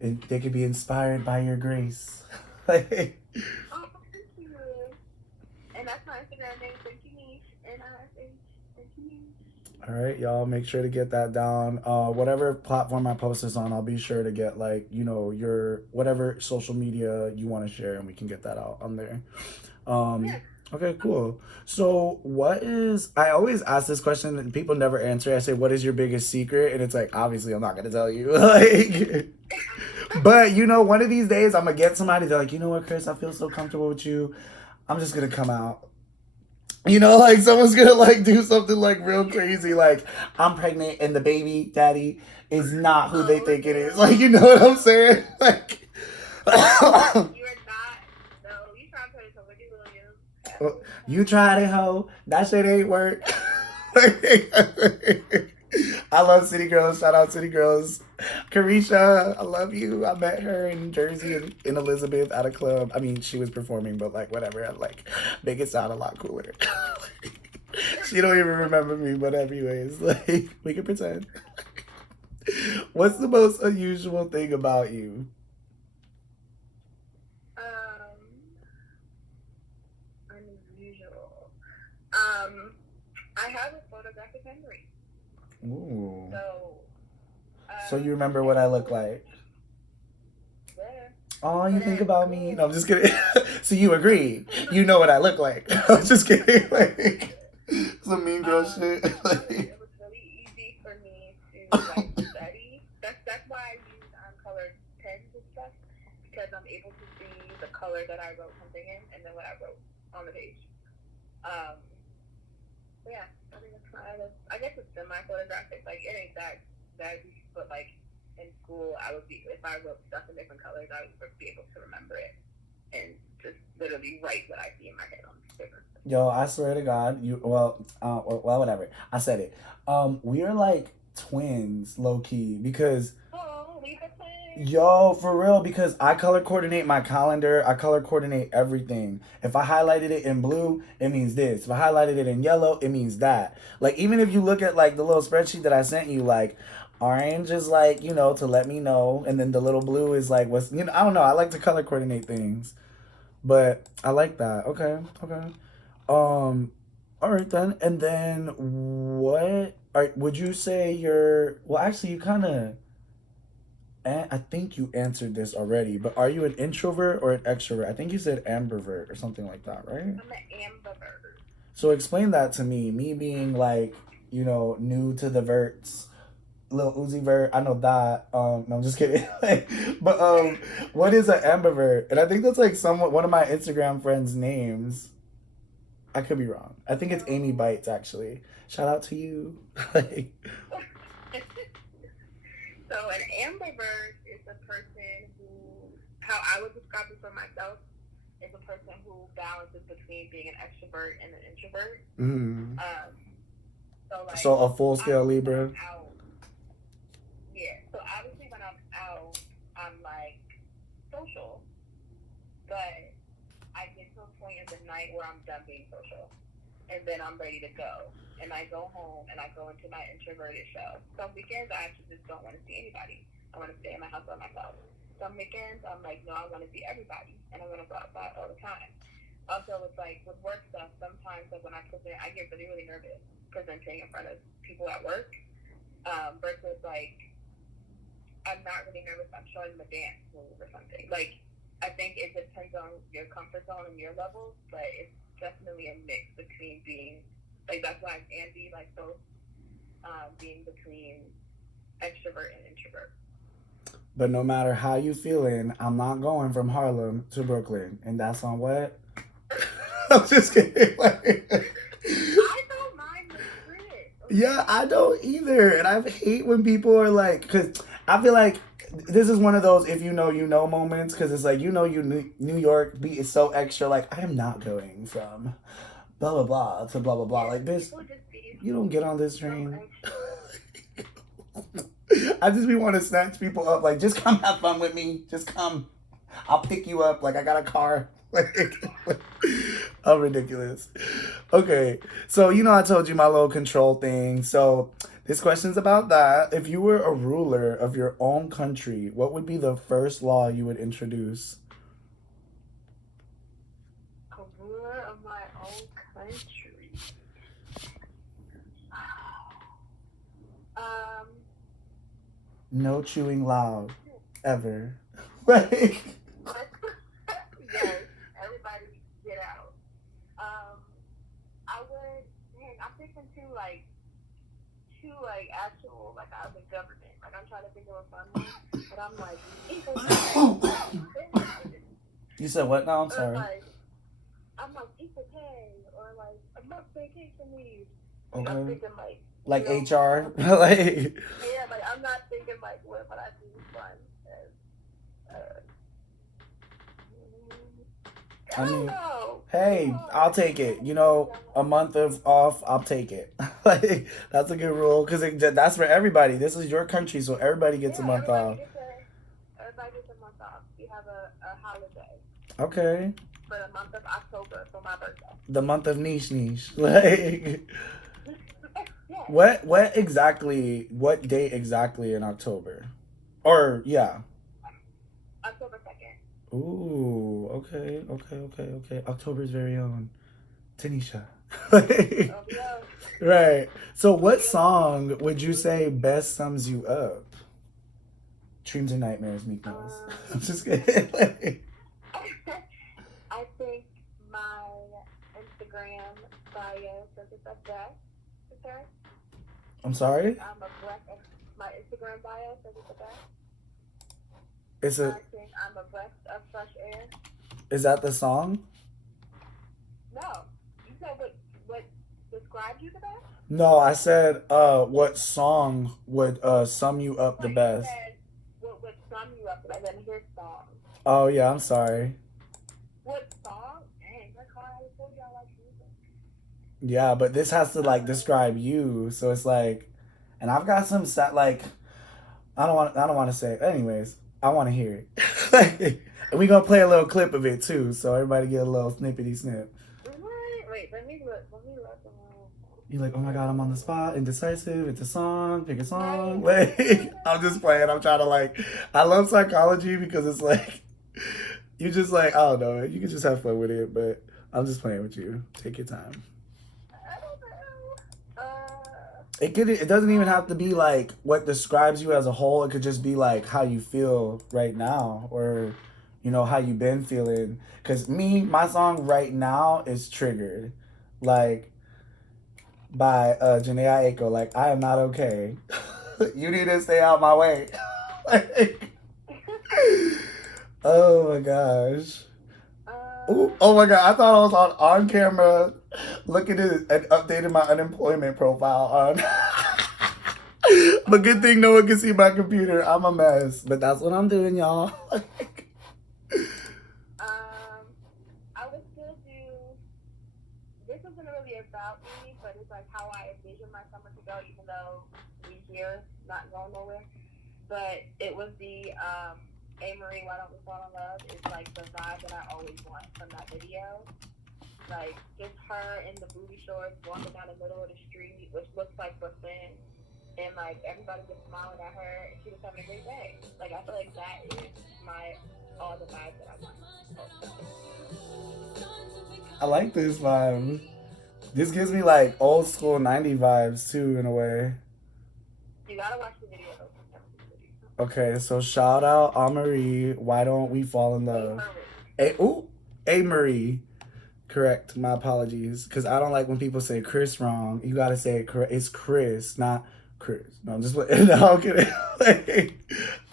and they could be inspired by your grace. Like, Oh, thank you. And that's my Instagram name, thank you, Niche. N-I-S-H, thank you. all right, y'all, make sure to get that down. Whatever platform I post this on, I'll be sure to get, like, your whatever social media you want to share, and we can get that out on there. Yeah. Um, okay, cool. So, I always ask this question and people never answer. I say, what is your biggest secret? And it's like, obviously, I'm not going to tell you. Like, but, one of these days, I'm going to get somebody. They're like, you know what, Chris, I feel so comfortable with you. I'm just going to come out. Like, someone's gonna like do something like real crazy, like, I'm pregnant and the baby daddy is not who they Oh, think it is. no. Like, you know what I'm saying? Like, You are not. No, you trying to play some Wendy Williams. Absolutely you not. tried it, ho. That shit ain't work. I love City Girls. Shout out City Girls. Carisha, I love you. I met her in Jersey in Elizabeth at a club. I mean, she was performing, but like, whatever. I like make it sound a lot cooler. She don't even remember me, but anyways, like, we can pretend. What's the most unusual thing about you? Unusual. I have a photographic memory. Ooh. So, So you at remember what I look school, like? yeah. Oh, you But think at about me? No, I'm school, just kidding. So you agree? You know what I look like? I'm just kidding. Like, some mean girl shit. college, Like, it was really easy for me to like study. That's why I use colored pens and stuff because I'm able to see the color that I wrote something in and then what I wrote on the page. Um, but yeah, I think that's kind of. I guess it's semi-photographic. Like it ain't that deep, but like in school, I would be if I wrote stuff in different colors, I would be able to remember it and just literally write what I see in my head on paper. yo, I swear to God, whatever. I said it. We are like twins, low key, because Oh, leave a twin. yo, for real, because I color coordinate my calendar. I color coordinate everything. If I highlighted it in blue, it means this. If I highlighted it in yellow, it means that. Like, even if you look at like the little spreadsheet that I sent you, like, orange is like, to let me know, and then the little blue is like what's, I don't know. I like to color coordinate things. But I like that. Okay, okay. All right then. And then would you say you're? Well, actually, you kind of. I think you answered this already, but are you an introvert or an extrovert? I think you said ambivert or something like that, right? I'm an ambivert. So explain that to me. Me being like, new to the verts, little Uzi Vert. I know that. No, I'm just kidding. But what is an ambivert? And I think that's like one of my Instagram friends' names. I could be wrong. I think it's Amy So, Bites actually. Shout out to you. Like, so an ambivert is a person who, how I would describe it for myself, is a person who balances between being an extrovert and an introvert. mm. Um, so like So a full scale obviously when Libra. I'm out, yeah. So obviously when I'm out, I'm like social, but I get to a point in the night where I'm done being social, and then I'm ready to go. And I go home and I go into my introverted shell. Some weekends I actually just don't want to see anybody. I want to stay in my house by myself. Some weekends I'm like, no, I want to see everybody, and I want to go outside all the time. Also, it's like with work stuff. Sometimes, like when I present, I get really, really nervous presenting in front of people at work. Versus like I'm not really nervous. I'm showing them a dance move or something. Like I think it depends on your comfort zone and your levels, but definitely a mix between being like that's why and be like both being between extrovert and introvert. But no matter how you feeling, I'm not going from Harlem to Brooklyn, and that's on what? I'm just kidding. I don't mind the grit. Okay? Yeah, I don't either, and I hate when people are like, because I feel like this is one of those if you know moments, because it's like New York beat is so extra. Like I am not going from blah blah blah to blah blah blah. Yeah, like this, people just be you don't get on this so train. extra. I just be want to snatch people up. Like just come have fun with me. Just come. I'll pick you up. Like I got a car. I'm ridiculous. Okay, so I told you my little control thing. So this question's about that. If you were a ruler of your own country, what would be the first law you would introduce? A ruler of my own country. Um. No chewing loud, ever. Like, Yes, everybody get out. I would. Man, I'm thinking two actual I was in government. Like I'm trying to think of a fun one, but I'm like equal pay. you said what now? I'm Or sorry. I'm like equal pay or like a month vacation leave. Like, I'm Okay. thinking Like HR, like. yeah, like I'm not thinking what would I do fun as I I don't mean, know. hey, I'll take it. A month of off, I'll take it. Like that's a good rule because that's for everybody. This is your country, so everybody gets a Yeah, month off. everybody gets a month off. We have a holiday Okay. for the month of October for my birthday. The month of niche niche. Like Yeah. what date exactly in October? Or yeah. October 2nd. Ooh, okay. October's very own Tanisha. Yeah. Right. So what song would you say best sums you up? Dreams and nightmares, Meek Mills. I'm just kidding. I think my Instagram bio says it the best. Okay. I'm sorry? I'm a breath of my Instagram bio says it the best. Is I it think I'm a breath of fresh air. is that the song? No. You said what described you the best? No, I said what song would sum you up the best? You said what would sum you up, but I didn't hear song. Oh yeah, I'm sorry. What song? Dang, my car I told you I like music. Yeah, but this has to describe you, so it's like, and I've got some I don't want to say it. Anyways, I want to hear it. And we're gonna play a little clip of it too, so everybody get a little snippety snip. Wait, let me look. You're like, oh my god, I'm on the spot, indecisive. It's a song, pick a song. Like, I'm just playing. I'm trying to I love psychology because it's like, you just I don't know, you can just have fun with it. But I'm just playing with you. Take your time. I don't know. It doesn't even have to be what describes you as a whole. It could just be how you feel right now, or how you been feeling. Cause my song right now is Triggered, by Janae Aiko. I am not okay. You need to stay out my way. Oh my gosh. Ooh, oh my god, I thought I was on camera looking at and updating my unemployment profile on. But good thing no one can see my computer. I'm a mess. But that's what I'm doing, y'all. I would still do. This isn't really about me, but it's how I envision my summer to go, even though we here not going nowhere. But it was the A. Marie, Why Don't We Fall in Love? It's the vibe that I always want from that video. Just her in the booty shorts walking down the middle of the street, which looks like Brooklyn, and everybody just smiling at her, and she was having a great day. I feel like that is all the vibes that I want. I like this vibe. This gives me old school 90s vibes too, in a way. You gotta watch the video. Okay, so shout out A. Marie, Why Don't We Fall in Love? A. Marie. Correct. My apologies, because I don't like when people say Chris wrong. You gotta say it's Chris, not Chris. No, I'm just no, I'm kidding. Like,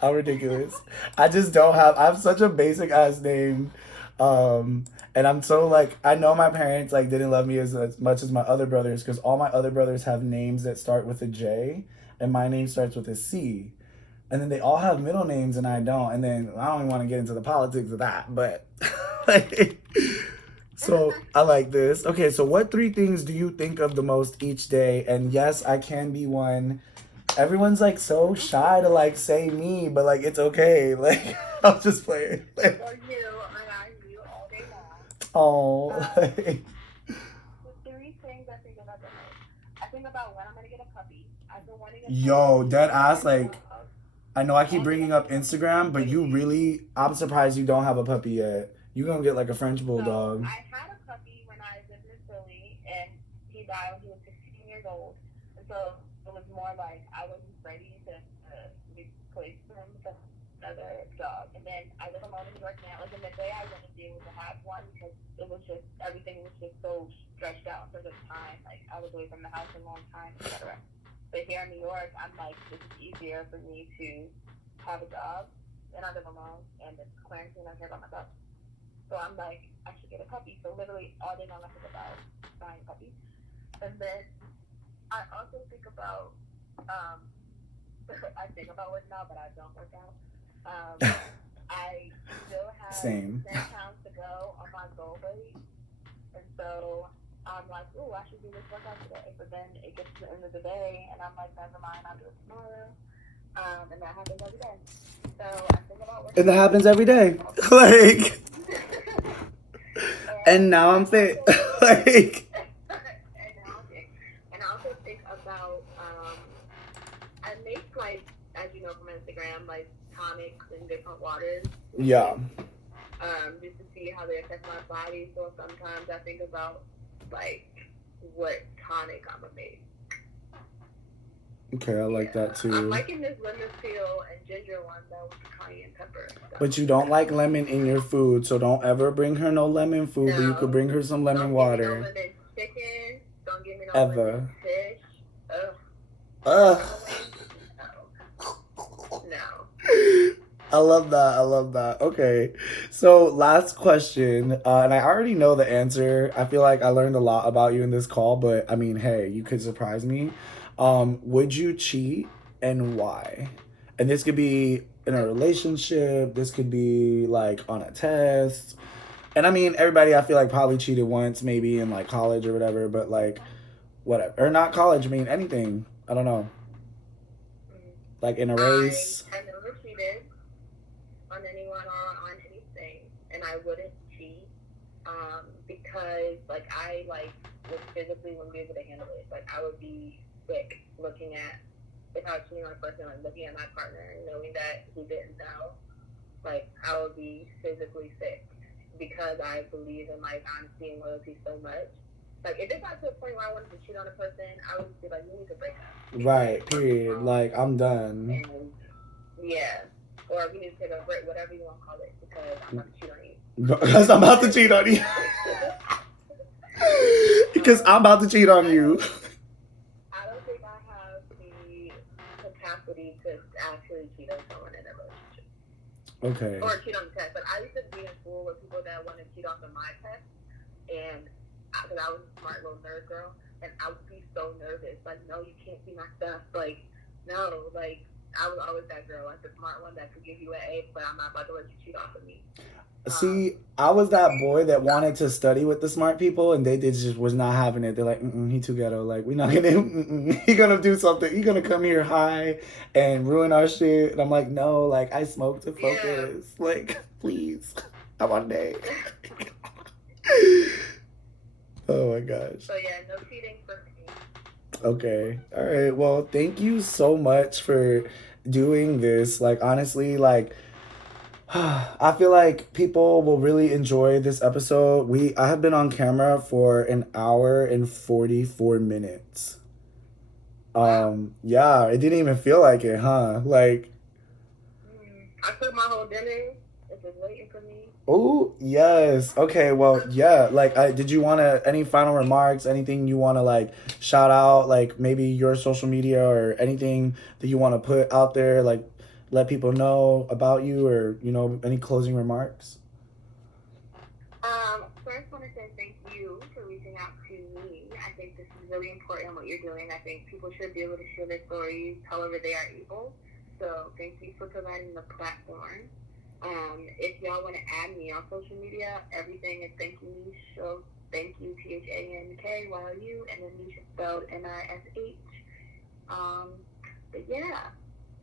I'm ridiculous. I just don't have. I have such a basic ass name, and I'm so like I know my parents like didn't love me as much as my other brothers because all my other brothers have names that start with a J, and my name starts with a C. And then they all have middle names and I don't. And then I don't even want to get into the politics of that, but like, so I like this. Okay, so what three things do you think of the most each day? And yes, I can be one. Everyone's like so shy to like say me, but like it's okay. Like I'll just play it. Like, Or you, and I you all day long. oh, like, The three things I think about the most. I think about when I'm gonna get a puppy. I've been wanting a yo, puppy dead and ass. a Like dog. I know I keep And bringing up Instagram, but you really, I'm surprised you don't have a puppy yet. You gonna get like a French so bulldog. I had a puppy when I lived in Philly, and he died when he was 16 years old. And so it was more like I wasn't ready to replace him with another dog. And then I live alone in New York now. Like in the day, I wouldn't be able to have one because it was just everything was just so stretched out for the time. Like I was away from the house a long time, etc. But here in New York, I'm like, this is easier for me to have a dog, and I live alone, and it's quarantine. I'm here by myself. So I'm like, I should get a puppy. So literally all day long I think about buying a puppy. And then I also think about, um, I think about working out, but I don't work out. Um, I still have Same. 10 pounds to go on my goal weight. And so I'm like, ooh, I should do this workout today. But then it gets to the end of the day, and I'm like, never mind, I'll do it tomorrow. And that happens every day. So I think about working And that out. happens every day. Like, and And now I I'm fit. also Like, and I also think about I make like as you know from Instagram like tonics and different waters yeah. just to see how they affect my body. So sometimes I think about like what tonic I'm gonna make. Okay, I like that I'm too. liking this lemon peel and ginger one though with the cayenne pepper. So. But you don't like lemon in your food, so don't ever bring her no lemon food, but you could No, bring her some lemon don't give me no water. lemon chicken. Don't give me no Ever. lemon fish. Ugh. Ugh. No. I love that. I love that. Okay. So, last question. And I already know the answer. I feel like I learned a lot about you in this call, but I mean, hey, you could surprise me. Would you cheat and why? And this could be in a relationship, this could be like on a test. And I mean, everybody I feel like probably cheated once, maybe in like college or whatever, but like, whatever. Or not college, I mean, anything. I don't know. Like in a race. I never cheated on anyone or on anything, and I wouldn't cheat because like I like would physically wouldn't be able to handle it. Like I would be sick looking at if I was cheating on a person, like looking at my partner and knowing that he didn't know. Like I would be physically sick because I believe in like honesty and loyalty so much. Like if it got to a point where I wanted to cheat on a person, I would be like, we need to break up. Right, period. Like, I'm done. And yeah. Or we need to take a break, whatever you want to call it, because I'm about to cheat on you. Because I'm about to cheat on you. Because I'm about to cheat on you. I don't think I have the capacity to actually cheat on someone in a relationship. Okay. Or cheat on the test. But I used to be in school with people that want to cheat off of my test. And because I was a smart little nerd girl, and I would be so nervous. Like, no, you can't see my stuff. Like, no, like, I was always that girl, like the smart one that could give you an A, but I'm not about to let you cheat off of me. See, I was that boy that wanted to study with the smart people, and they just was not having it. They're like, he too ghetto. Like, we're not gonna, he gonna do something. He gonna come here high and ruin our shit. And I'm like, no, like, I smoke to focus. Yeah. Like, please, I want a day. Oh my gosh. So yeah, no cheating for me. Okay. All right. Well, thank you so much for doing this. Like, honestly, like, I feel like people will really enjoy this episode. I have been on camera for an hour and 44 minutes. Wow. Yeah, it didn't even feel like it, huh? Like, I took my whole dinner. It's just waiting for me. Oh, yes. Okay, well, yeah. Like, did you want to, any final remarks, anything you want to, like, shout out, like, maybe your social media or anything that you want to put out there, like, let people know about you or, any closing remarks? First, want to say thank you for reaching out to me. I think this is really important what you're doing. I think people should be able to share their stories however they are able. So thank you for providing the platform. If y'all want to add me on social media, everything is Thank You Niche. So thank you, ThankyU, and then Niche spelled Nish. But yeah,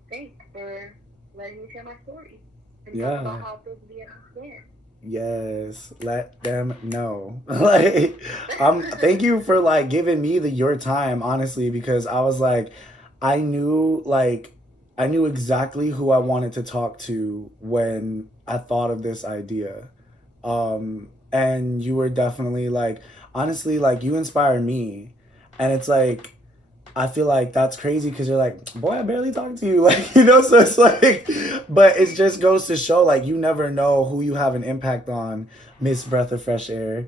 thanks for letting me share my story and talk about Yeah. how things being understand. Yes, let them know. Like, thank you for like giving me your time, honestly, because I was like, I knew like I knew exactly who I wanted to talk to when I thought of this idea. And you were definitely like, honestly, like you inspire me. And it's like I feel like that's crazy because you're like, boy, I barely talk to you. Like, so it's like, but it just goes to show, like, you never know who you have an impact on, Miss Breath of Fresh Air.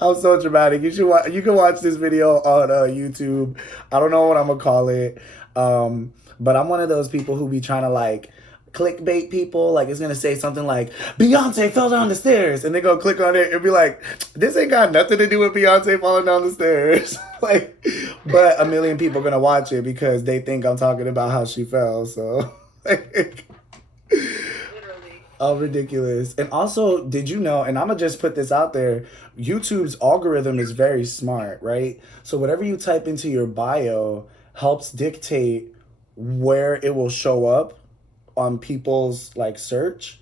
I'm so dramatic. You can watch this video on YouTube. I don't know what I'm gonna call it, but I'm one of those people who be trying to like clickbait people. Like it's gonna say something like Beyonce fell down the stairs, and they go click on it and be like, "This ain't got nothing to do with Beyonce falling down the stairs." Like, but a million people are gonna watch it because they think I'm talking about how she fell. So. Literally. Oh, ridiculous. And also, did you know, and I'm going to just put this out there, YouTube's algorithm is very smart, right? So whatever you type into your bio helps dictate where it will show up on people's like search,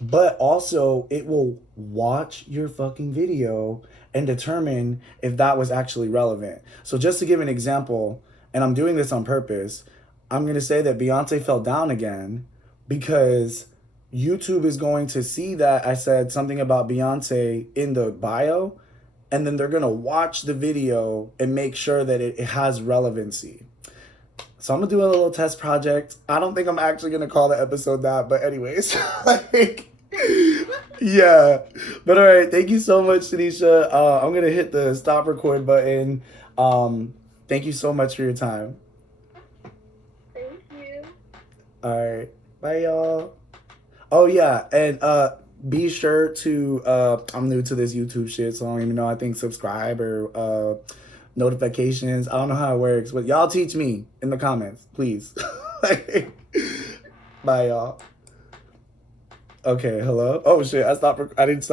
but also it will watch your fucking video and determine if that was actually relevant. So just to give an example, and I'm doing this on purpose, I'm going to say that Beyonce fell down again because YouTube is going to see that I said something about Beyonce in the bio, and then they're going to watch the video and make sure that it has relevancy. So I'm going to do a little test project. I don't think I'm actually going to call the episode that, but anyways, like, yeah. But all right, thank you so much, Tanisha. I'm going to hit the stop record button. Thank you so much for your time. Thank you. All right. Bye, y'all. Oh yeah, and be sure to I'm new to this YouTube shit, so I don't even know. I think subscribe or notifications. I don't know how it works, but y'all teach me in the comments, please. Bye, y'all. Okay, hello. Oh shit, I didn't stop.